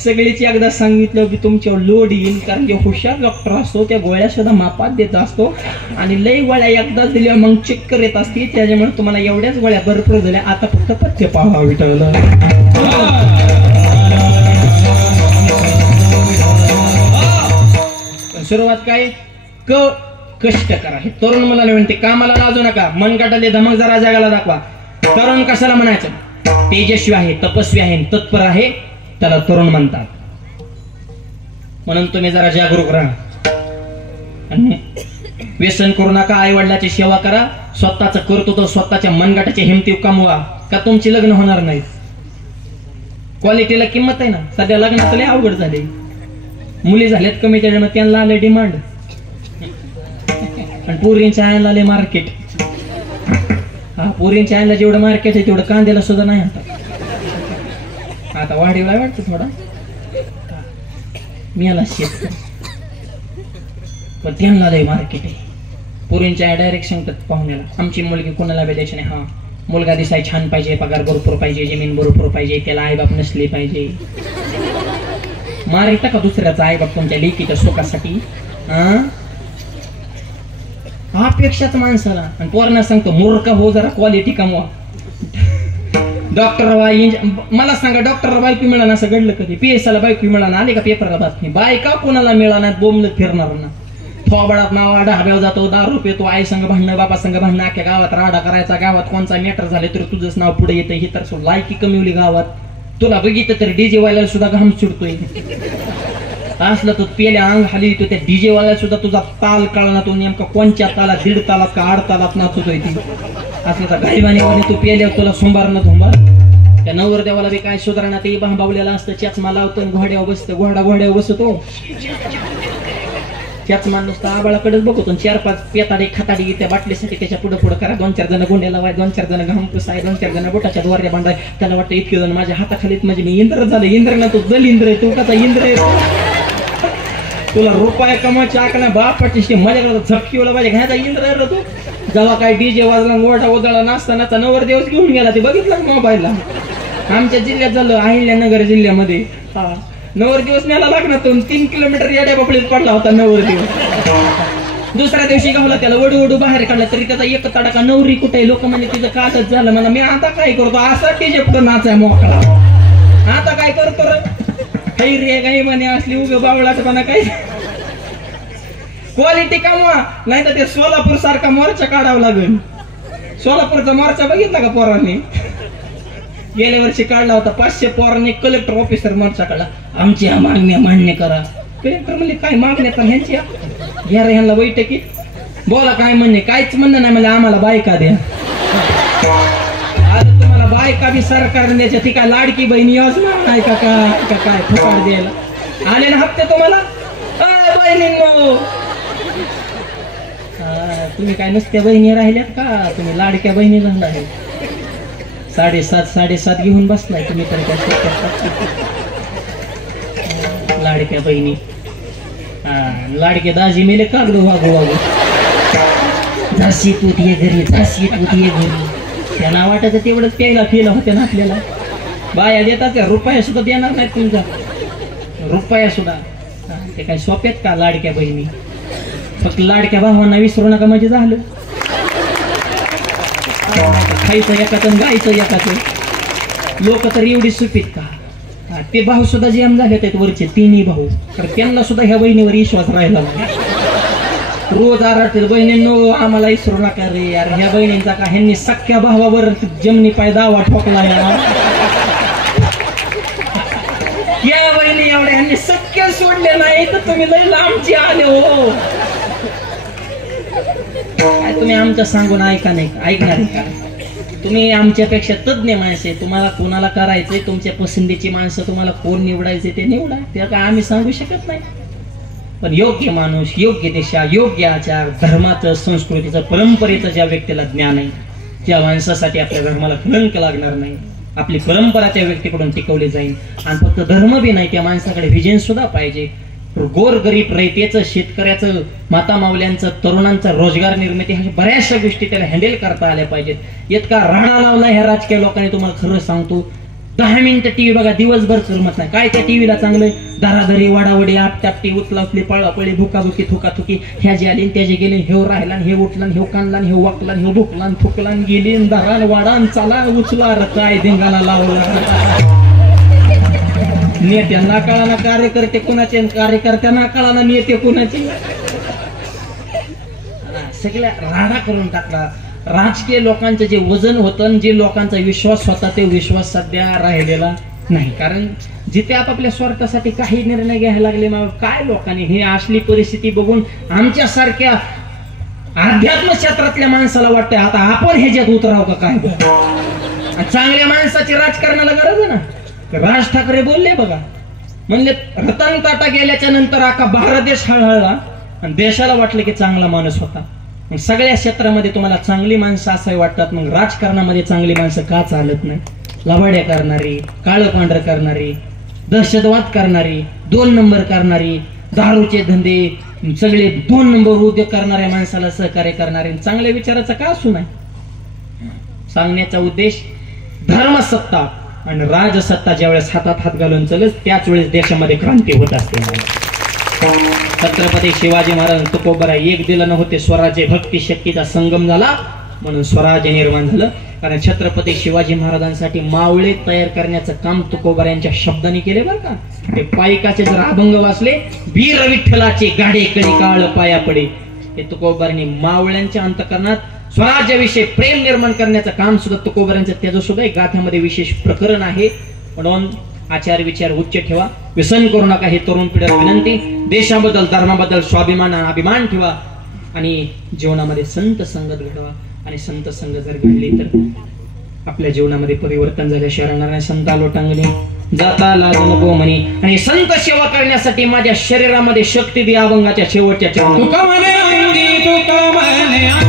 सगळीच एकदा सांगितलं की तुमच्यावर लोड येईल, कारण की हुशार डॉक्टर असतो त्या गोळ्या सुद्धा मापात देत असतो आणि लई गोळ्या एकदा दिल्या मग चक्कर येत असते. त्याच्यामुळे तुम्हाला एवढ्याच गोळ्या भरपूर झाल्या. आता फक्त पथ्य पाहा विठवलं. सुरुवात काय कष्ट करा. हे तरुण मला म्हणते कामाला लाजू नका, मन काटाले धमक जरा जगाला दाखवा. तरुण कशाला म्हणायचं? तेजस्वी आहे, तपस्वी आहे, तत्पर आहे, त्याला तरुण म्हणतात. म्हणून तुम्ही जरा जागरूक राहा. व्यसन करू नका, आई वडिलाची सेवा करा, स्वतःच करतो तर स्वतःच्या मनगटाची हिमती कमवा. का तुमची लग्न होणार नाही? क्वालिटीला किंमत आहे ना. सध्या लग्नाचं लय अवघड झाले. मुली झाल्यात कमी, त्याच्यामुळे त्यांना आले डिमांड आणि पोरींच्या आयला आले मार्केट. हा, पोरींच्या आयला जेवढं मार्केट आहे तेवढं कांद्याला सुद्धा नाही. आता वाढीवला वाटतं थोडा मी आला शेत, पण त्यांना लय मार्केट आहे. पोरींच्या डायरेक्ट सांगतात पाहुण्याला आमची मुलगी कोणाला द्यायची नाही. हा, मुलगा दिसाय छान पाहिजे, पगार भरपूर पाहिजे, जमीन भरपूर पाहिजे, त्याला आईबाप नसले पाहिजे. मारिता का दुसऱ्याचा आईबाप तुमच्या लेकीच्या सुखासाठी? अपेक्षाच माणसाला. आणि पोरांना सांगतो मूर्ख हो, जरा क्वालिटी कमवा. डॉक्टर मला सांगा, डॉक्टर बायको मिळाना असं घडलं कधी? पीएसआयला बायको मिळाना आले का पेपरला बातमी? बायका कोणाला मिळाना, बोंबलत फिरणार ना. थोबाडात नावा ढाब्यावर जातो, दारू पितो, आई संघ भांडणं, बापा संघ भांडणं, अख्ख्या गावात राडा करायचा. गावात कोणचा मॅटर झाले तर तुझंच नाव पुढे येतं. ही तर लायकी कमी होली गावात. तुला बघितलं तर डीजे वाल्याला सुद्धा घाम सुटतोय. असलं तो पेल्या अंग खाली तो त्या डीजे वाल्याला सुद्धा तुझा ताल कळला, तो नेमका कोणच्या तालात, 1.5 तालात का 8 तालात नाचतोय ती. असलं तर गायवाने तू पेल्यावर तुला सोमवार न धुंबार. त्या नवरदेवाला बी काय सुधारणा, ते बांबावलेला असतं, चष्मा लावतो, घोड्यावर बसतो, घोड्यावर बसतो, चष्मा नुसतं आबाळाकडेच बघतो. 4-5 पेताडे खताडी त्या बाटलीसाठी त्याच्या पुढे करा. 2-4 जण गोंड्या लावाय, 2-4 जण घाम पुसाय, 2-4 जण बोटाच्या द्वारे बांधाय. त्याला वाटतं इतके जण माझ्या हाताखालीत म्हणजे मी इंद्र झालं. इंद्र ना, तो जल इंद्र आहे, तू कसा इंद्र आहे? तुला रुपया कमायची आकडा बापाची माझ्याकडे झपकीला पाहिजे घ्यायचा इंद्र आहे तू. जेव्हा काय डीजे वाजला, मोठा उदळा नाचताना नवरदेवच घेऊन गेला, ते बघितलं मोबाईलला. आमच्या जिल्ह्यात झालं, अहिल्यानगर जिल्ह्यामध्ये. हा, नवरदिवस न्यायला लागणार 3 किलोमीटर याड्या बापडीत पडला होता नवरदिवस. दुसऱ्या दिवशी गावला, त्याला वडू बाहेर काढला तरी त्याचा एक तडाका. नवरी कुठे? लोक म्हणजे तिचं कालच झालं. म्हणा मी आता काय करतो, असा डीजे पुढे नाचाय मोकळा. आता काय करतो रे रे काही म्हणे असली उभे बावळाटपणा. काय क्वालिटी कमवा, नाही तर ते सोलापूर सारखा मोर्चा काढावा लागेल. सोलापूरचा मोर्चा बघितला का पोरांनी? गेल्या वर्षी काढला होता. 500 पोरांनी कलेक्टर ऑफिसर मोर्चा काढला. आमच्या मागण्या मान्य करा. कलेक्टर म्हणजे काय मागण्या तर ह्यांच्या घ्या रे, ह्यांना बैठकीत बोला काय म्हणणे. काहीच म्हणणं नाही, म्हणजे आम्हाला बायका द्या. आज तुम्हाला बायका बी सरकारने द्यायच्या. ती काय लाडकी बहिणी योजना नाही का? काय फुकाट द्यायला आले ना हप्ते तुम्हाला? बहिणींनो, तुम्ही काय नसत्या बहिणी राहिल्यात का? तुम्ही लाडक्या बहिणी झाला आहे. 7.5 घेऊन बसलाय तुम्ही तर. लाडक्या बहिणी, लाडके दाजी मेले कागडू वागू झाशी तू ये घरी, झाशी तू ये घरी. त्यांना वाटायचं तेवढंच प्यायला केलं होतं ना आपल्याला. बाया देतात का? रुपया सुद्धा देणार नाहीत तुमचा, रुपया सुद्धा. ते काय सोप्यात का लाडक्या बहिणी? फक्त लाडक्या भावांना विसरू नका म्हणजे झालं. खायचं एकाचं, गायचं एकाचं. लोक तर एवढी सुपीत का? ते भाऊ सुद्धा जेम झाले आहेत वरचे 3 भाऊ. तर त्यांना सुद्धा ह्या बहिणीवर विश्वास राहिला नाही. रोज आरडते, बहिणींनो आम्हाला विसरू नका रे यार. ह्या बहिणींचा का ह्यांनी सख्या भावावर जमनी पाय दावा ठोकला. या बहिणी एवढ्या ह्यांनी सख्य सोडले नाही तर तुम्ही लई लांबची आले हो. काय तुम्ही आमचं सांगून ऐका नाही, ऐकणार का? तुम्ही आमच्यापेक्षा तज्ञ माणसं आहे, तुम्हाला कोणाला करायचंय, तुमच्या पसंतीची माणसं तुम्हाला कोण निवडायचे ते निवडा, त्या काय आम्ही सांगू शकत नाही. पण योग्य माणूस, योग्य दिशा, योग्य आचार, धर्माचं, संस्कृतीचं, परंपरेचं ज्या व्यक्तीला ज्ञान आहे, त्या माणसासाठी आपल्या धर्माला कलंक लागणार नाही. आपली परंपरा त्या व्यक्तीकडून टिकवली जाईल. आणि फक्त धर्म बी नाही, त्या माणसाकडे विजन सुद्धा पाहिजे. गोरगरीब रयतेचं, शेतकऱ्याचं, माता मावल्यांचं, तरुणांचा रोजगार निर्मिती, ह्या बऱ्याचशा गोष्टी त्याला हँडल करता आल्या पाहिजेत. इतका राणा लावला ह्या राजकीय लोकांनी, तुम्हाला खरं सांगतो. 10 मिनिटं टीव्ही बघा, दिवसभर करमत नाही. काय त्या टीव्हीला चांगलं, दाराधरी, वाडावडी, आपटापटी, उचलापली, पळापळी, भुकाभुकी, थुकाथुकी, ह्या जे आली त्याचे गेले, हे राहिला, हे उठला, हे कानला, हे वाकला, हे भुकला, थुकला, गेली, दारान वाडान चाला, उचला, काय धिंगाणा लावला. नेत्यांना कळाना कार्यकर्ते कोणाचे, कार्यकर्त्यांना कळाना नेते कोणाचे. सगळ्या राडा करून टाकला. राजकीय लोकांचं जे वजन होतं, जे लोकांचा विश्वास होता, ते विश्वास सध्या राहिलेला नाही. कारण जिथे आपापल्या स्वार्थासाठी काही निर्णय घ्यायला लागले, मग काय लोकांनी ही असली परिस्थिती बघून आमच्यासारख्या अध्यात्म क्षेत्रातल्या माणसाला वाटतंय आता आपण ह्याच्यात उतराव का काय. चांगल्या माणसाची राजकारणाला गरज आहे ना. राज ठाकरे बोलले बघा, म्हणले रतन टाटा गेल्याच्या नंतर अख्खा भारत देश हळहळला आणि देशाला वाटलं की चांगला माणूस होता. मग सगळ्या क्षेत्रामध्ये तुम्हाला चांगली माणसं असाही वाटतात, मग राजकारणामध्ये चांगली माणसं का चालत नाही. लबाड्या करणारी, काळं पांढर करणारी, दहशतवाद करणारी, 2 नंबर करणारी, दारूचे धंदे, सगळे 2 नंबर उद्योग करणाऱ्या माणसाला सहकार्य करणारे, चांगल्या विचाराचा का असू नाही. सांगण्याचा उद्देश, धर्मसत्ता आणि राजसत्ता ज्यावेळेस हातात हात घालून चलत, त्याच वेळेस देशामध्ये क्रांती होत असते. छत्रपती शिवाजी महाराज तुकोबरा एक दिलं नव्हते, स्वराज्य भक्ती शक्तीचा संगम झाला म्हणून स्वराज्य निर्माण झालं. कारण छत्रपती शिवाजी महाराजांसाठी मावळे तयार करण्याचं काम तुकोबरा यांच्या शब्दाने केले बरं का. ते पायकाचे जर अभंग वाचले, वीर विठ्ठलाचे गाडे कडी काळ पाया पडे, हे तुकोबरांनी मावळ्यांच्या अंतकरणात स्वराज्याविषयी प्रेम निर्माण करण्याचं काम सुद्धा तुकोबरांचं, त्याचं सुद्धा एक गाथ्यामध्ये विशेष प्रकरण आहे. म्हणून आचार विचार उच्च ठेवा, व्यसन करू नका, हे तरुण पिढीला विनंती. देशाबद्दल, धर्माबद्दल स्वाभिमान, अभिमान ठेवा आणि जीवनामध्ये संत संगत घडवा. आणि संत संगत जर घडली तर आपल्या जीवनामध्ये परिवर्तन झाल्याशिवाय राहणार नाही. संता लोटांगणी जाता लाज नको म्हणी. आणि संत सेवा करण्यासाठी माझ्या शरीरामध्ये शक्ती द्या, अभंगाच्या शेवटच्या चरणात. तुका म्हणे अंगी, तुका म्हणे अंगी,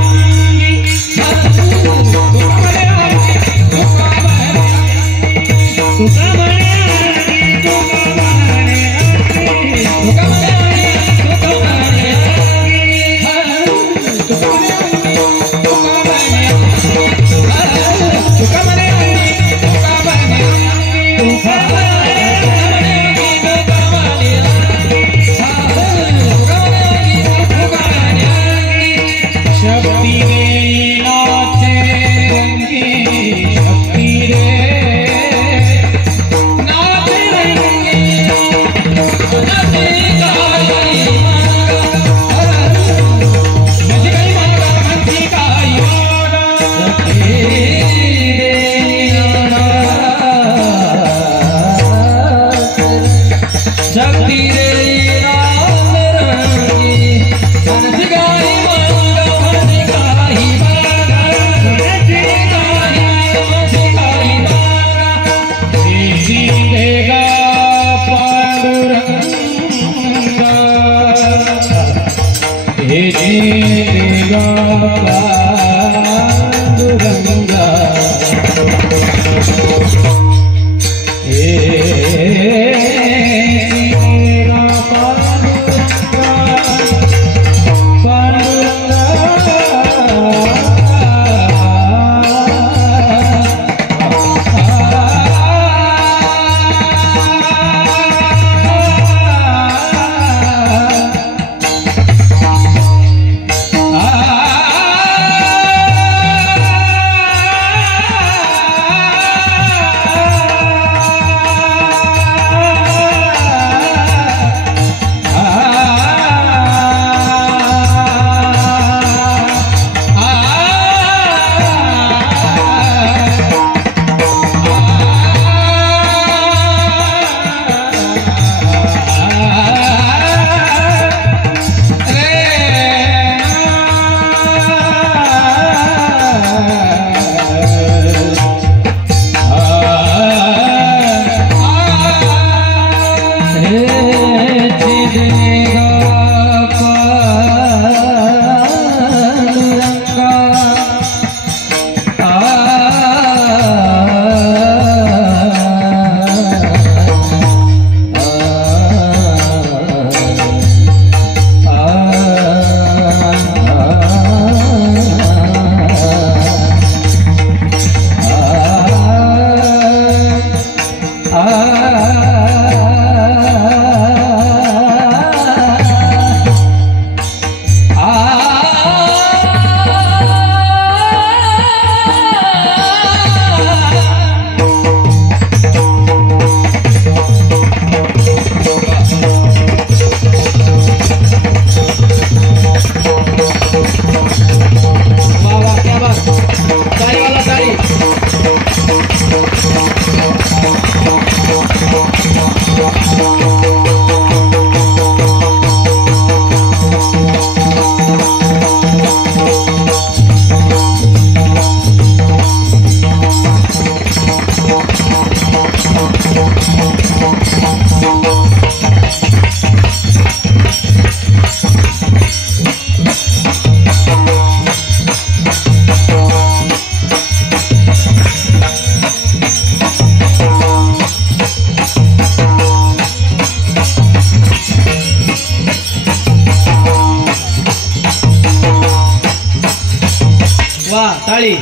ताळी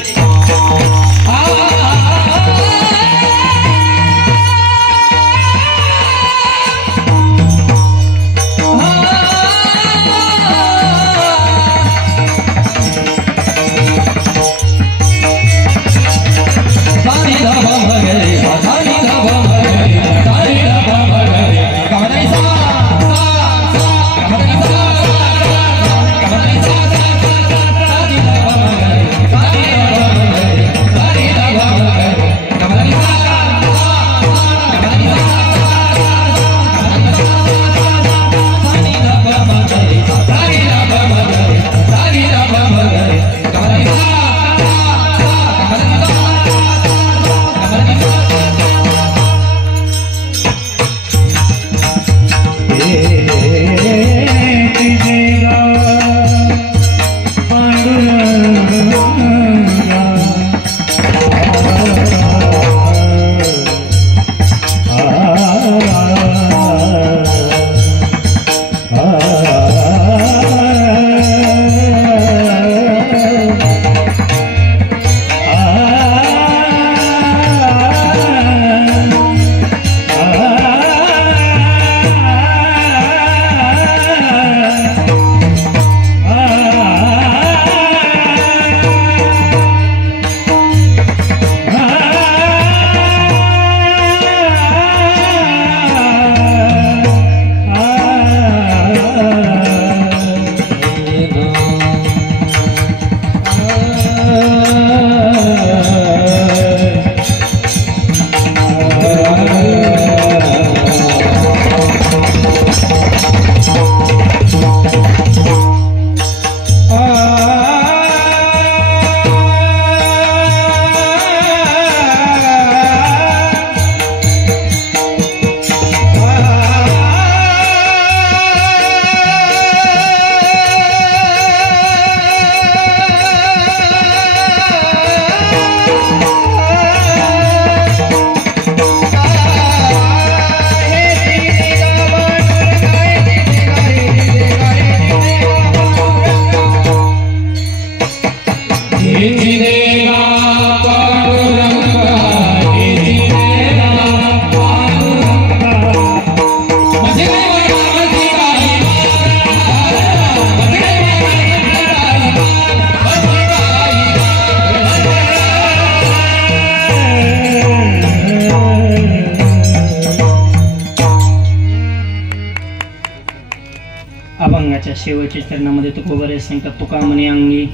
अभंगाच्या शेवटच्या चरणामध्ये तुकोबारे सांगतात तुका म्हणे अंगी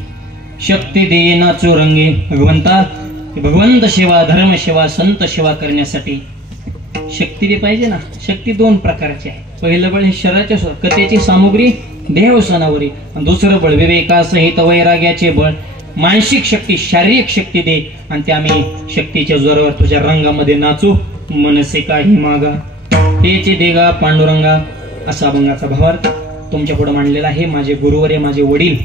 शक्ती देना चोरंगी भगवंता भगवंत सेवा धर्म सेवा संत सेवा करण्यासाठी शक्ती बी पाहिजे ना. शक्ती दोन प्रकारची आहे. पहिलं बळ हे शरीराच्या कथेची सामुग्री देहवसनावरी आणि दुसरं बळ विवेकासहित वैराग्याचे बळ मानसिक शक्ती शारीरिक शक्ती दे आणि ते आम्ही शक्तीच्या जोरावर तुझ्या रंगामध्ये नाचू मनसे काही मागा तेचे देगा पांडुरंगा असा अभंगाचा भावार्थ तुमच्या पुढे मांडलेला आहे. माझे गुरुवर्य माझे वडील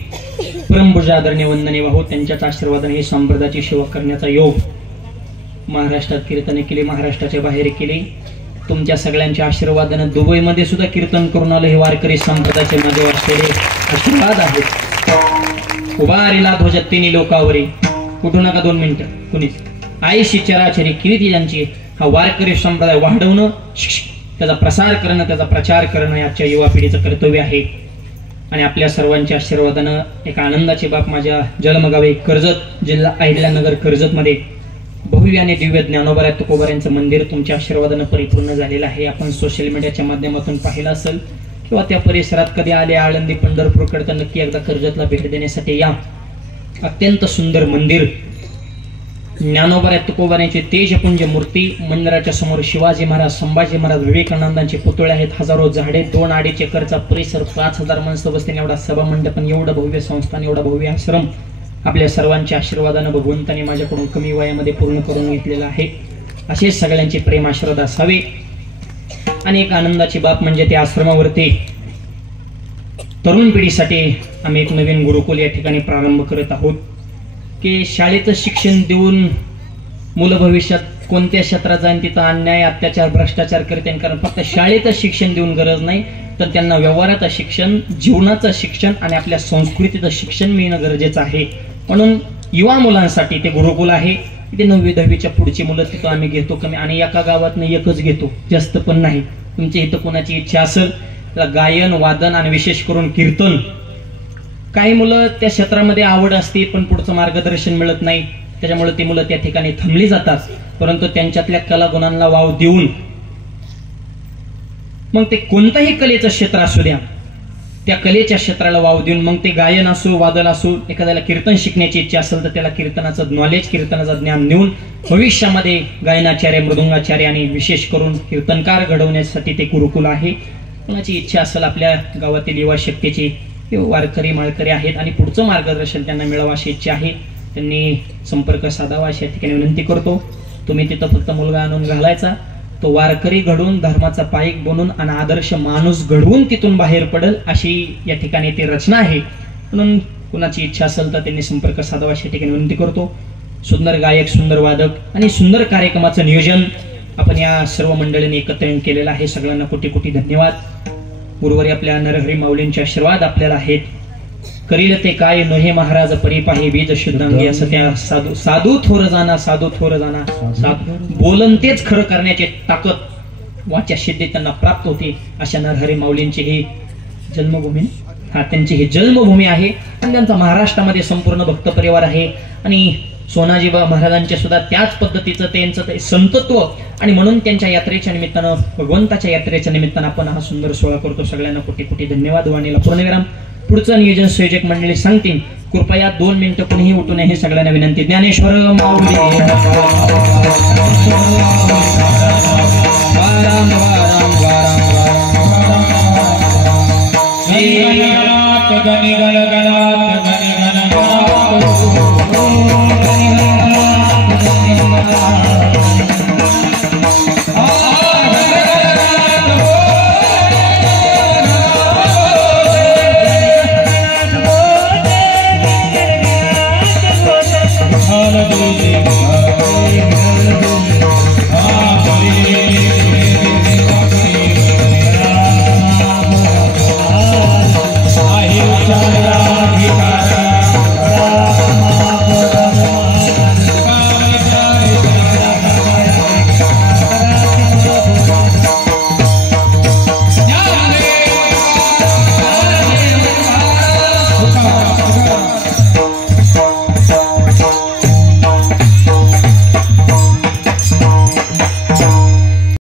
परमपूज्य आदरणीय वंदनीय भाऊ त्यांच्याच आशीर्वादाने हे संप्रदायाची सेवा करण्याचा योग महाराष्ट्रात कीर्तने केली महाराष्ट्राच्या बाहेर केली. तुमच्या सगळ्यांच्या आशीर्वादाने दुबईमध्ये सुद्धा कीर्तन करून आले हे वारकरी संप्रदायाचे माझे असलेले आशीर्वाद आहेत. उभारीला ध्वज तिन्ही लोकावरी कुठू नका 2 मिनिटं कुणीच आईशी चराचरी कीर्ती यांची हा वारकरी संप्रदाय वाढवणं त्याचा प्रसार करणं त्याचा प्रचार करणं हे आजच्या युवा पिढीचं कर्तव्य आहे. आणि आपल्या सर्वांच्या आशीर्वादानं एक आनंदाची बाब माझ्या जन्मगावी कर्जत जिल्हा अहिल्यानगर कर्जत मध्ये भव्य आणि दिव्य ज्ञानोबा तुकोबा यांचं मंदिर तुमच्या आशीर्वादानं परिपूर्ण झालेलं आहे. आपण सोशल मीडियाच्या माध्यमातून पाहिलं असेल किंवा त्या परिसरात कधी आले आळंदी पंढरपूरकडे तर नक्की एकदा कर्जतला भेट देण्यासाठी या. अत्यंत सुंदर मंदिर ज्ञानोबा तुकोबारांची तेजपुंज मूर्ती मंदिराच्या समोर शिवाजी महाराज संभाजी महाराज विवेकानंदांचे पुतळे आहेत. हजारो झाडे 2-2.5 एकरचा परिसर 5000 माणसं बसतील एवढा सभा मंडपन एवढं भव्य संस्थान एवढा भव्य आश्रम आपल्या सर्वांच्या आशीर्वादानं भगवंतांनी माझ्याकडून कमी वयामध्ये पूर्ण करून घेतलेला आहे. असे सगळ्यांचे प्रेम आशीर्वाद असावे. आणि एक आनंदाची बाब म्हणजे त्या आश्रमावरती तरुण पिढीसाठी आम्ही एक नवीन गुरुकुल या ठिकाणी प्रारंभ करत आहोत की शाळेचं शिक्षण देऊन मुलं भविष्यात कोणत्या क्षेत्रात जाईन तिथं अन्याय अत्याचार भ्रष्टाचार करते. कारण फक्त शाळेचं शिक्षण देऊन गरज नाही तर त्यांना व्यवहाराचं शिक्षण जीवनाचं शिक्षण आणि आपल्या संस्कृतीचं शिक्षण मिळणं गरजेचं आहे. म्हणून युवा मुलांसाठी ते गुरुकुल आहे. इथे 9वी 10वीच्या पुढची मुलं तिथं आम्ही घेतो कमी, आणि एका गावातनं एकच घेतो, जास्त पण नाही. तुमच्या इथं कोणाची इच्छा असेल तर गायन वादन आणि विशेष करून कीर्तन, काही मुलं त्या क्षेत्रामध्ये आवड असते पण पुढचं मार्गदर्शन मिळत नाही, त्याच्यामुळे ती मुलं त्या ठिकाणी थांबली जातात. परंतु त्यांच्यातल्या कलागुणांना वाव देऊन, मग ते कोणताही कलेचं क्षेत्र असू द्या, त्या कलेच्या क्षेत्राला वाव देऊन, मग ते गायन असो वादन असो, एखाद्याला कीर्तन शिकण्याची इच्छा असेल तर त्याला कीर्तनाचं नॉलेज, कीर्तनाचं ज्ञान देऊन भविष्यामध्ये गायनाचार्य, मृदुंगाचार्य आणि विशेष करून कीर्तनकार घडवण्यासाठी ते गुरुकुल आहे. कोणाची इच्छा असेल आपल्या गावातील युवा शक्तीची, वारकरी माळकरी आहेत आणि पुढचं मार्गदर्शन त्यांना मिळावं अशी इच्छा आहे, त्यांनी संपर्क साधावा अशा ठिकाणी विनंती करतो. तुम्ही तिथं फक्त मुलगा आणून घालायचा, तो वारकरी घडून धर्माचा पाईक बनून आणि आदर्श माणूस घडवून तिथून बाहेर पडेल अशी या ठिकाणी ती रचना आहे. म्हणून कुणाची इच्छा असेल तर त्यांनी संपर्क साधावा अशा ठिकाणी विनंती करतो. सुंदर गायक, सुंदर वादक आणि सुंदर कार्यक्रमाचं नियोजन आपण या सर्व मंडळींनी एकत्र येऊन केलेलं आहे. सगळ्यांना कोटी कोटी धन्यवाद. गुरुवारी आपल्या नरहरी माऊलींचे आशीर्वाद आपल्याला आहेत. करील ते काय नोहे महाराज परिपाही बीज शुद्धांगी, असं त्या साधू थोर जाना, साधू थोर जाना, साधू बोलन तेच खरं करण्याची ताकद वाच्या सिद्धी त्यांना प्राप्त होते. अशा नरहरी माऊलींची ही जन्मभूमी, त्यांची ही जन्मभूमी आहे आणि त्यांचा महाराष्ट्रामध्ये संपूर्ण भक्त परिवार आहे. आणि सोनाजी महाराजांच्या सुद्धा त्याच पद्धतीचं त्यांचं ते संतत्व, आणि म्हणून त्यांच्या यात्रेच्या निमित्तानं, भगवंताच्या यात्रेच्या निमित्तानं आपण हा सुंदर सोहळा करतो. सगळ्यांना कोटी कोटी धन्यवाद. वाणीला पूर्णविराम. पुढचं नियोजन संयोजक मंडळी सांगतील. कृपया 2 मिनिटं कोणीही उठू नये, सगळ्यांना विनंती. ज्ञानेश्वर माऊली गणित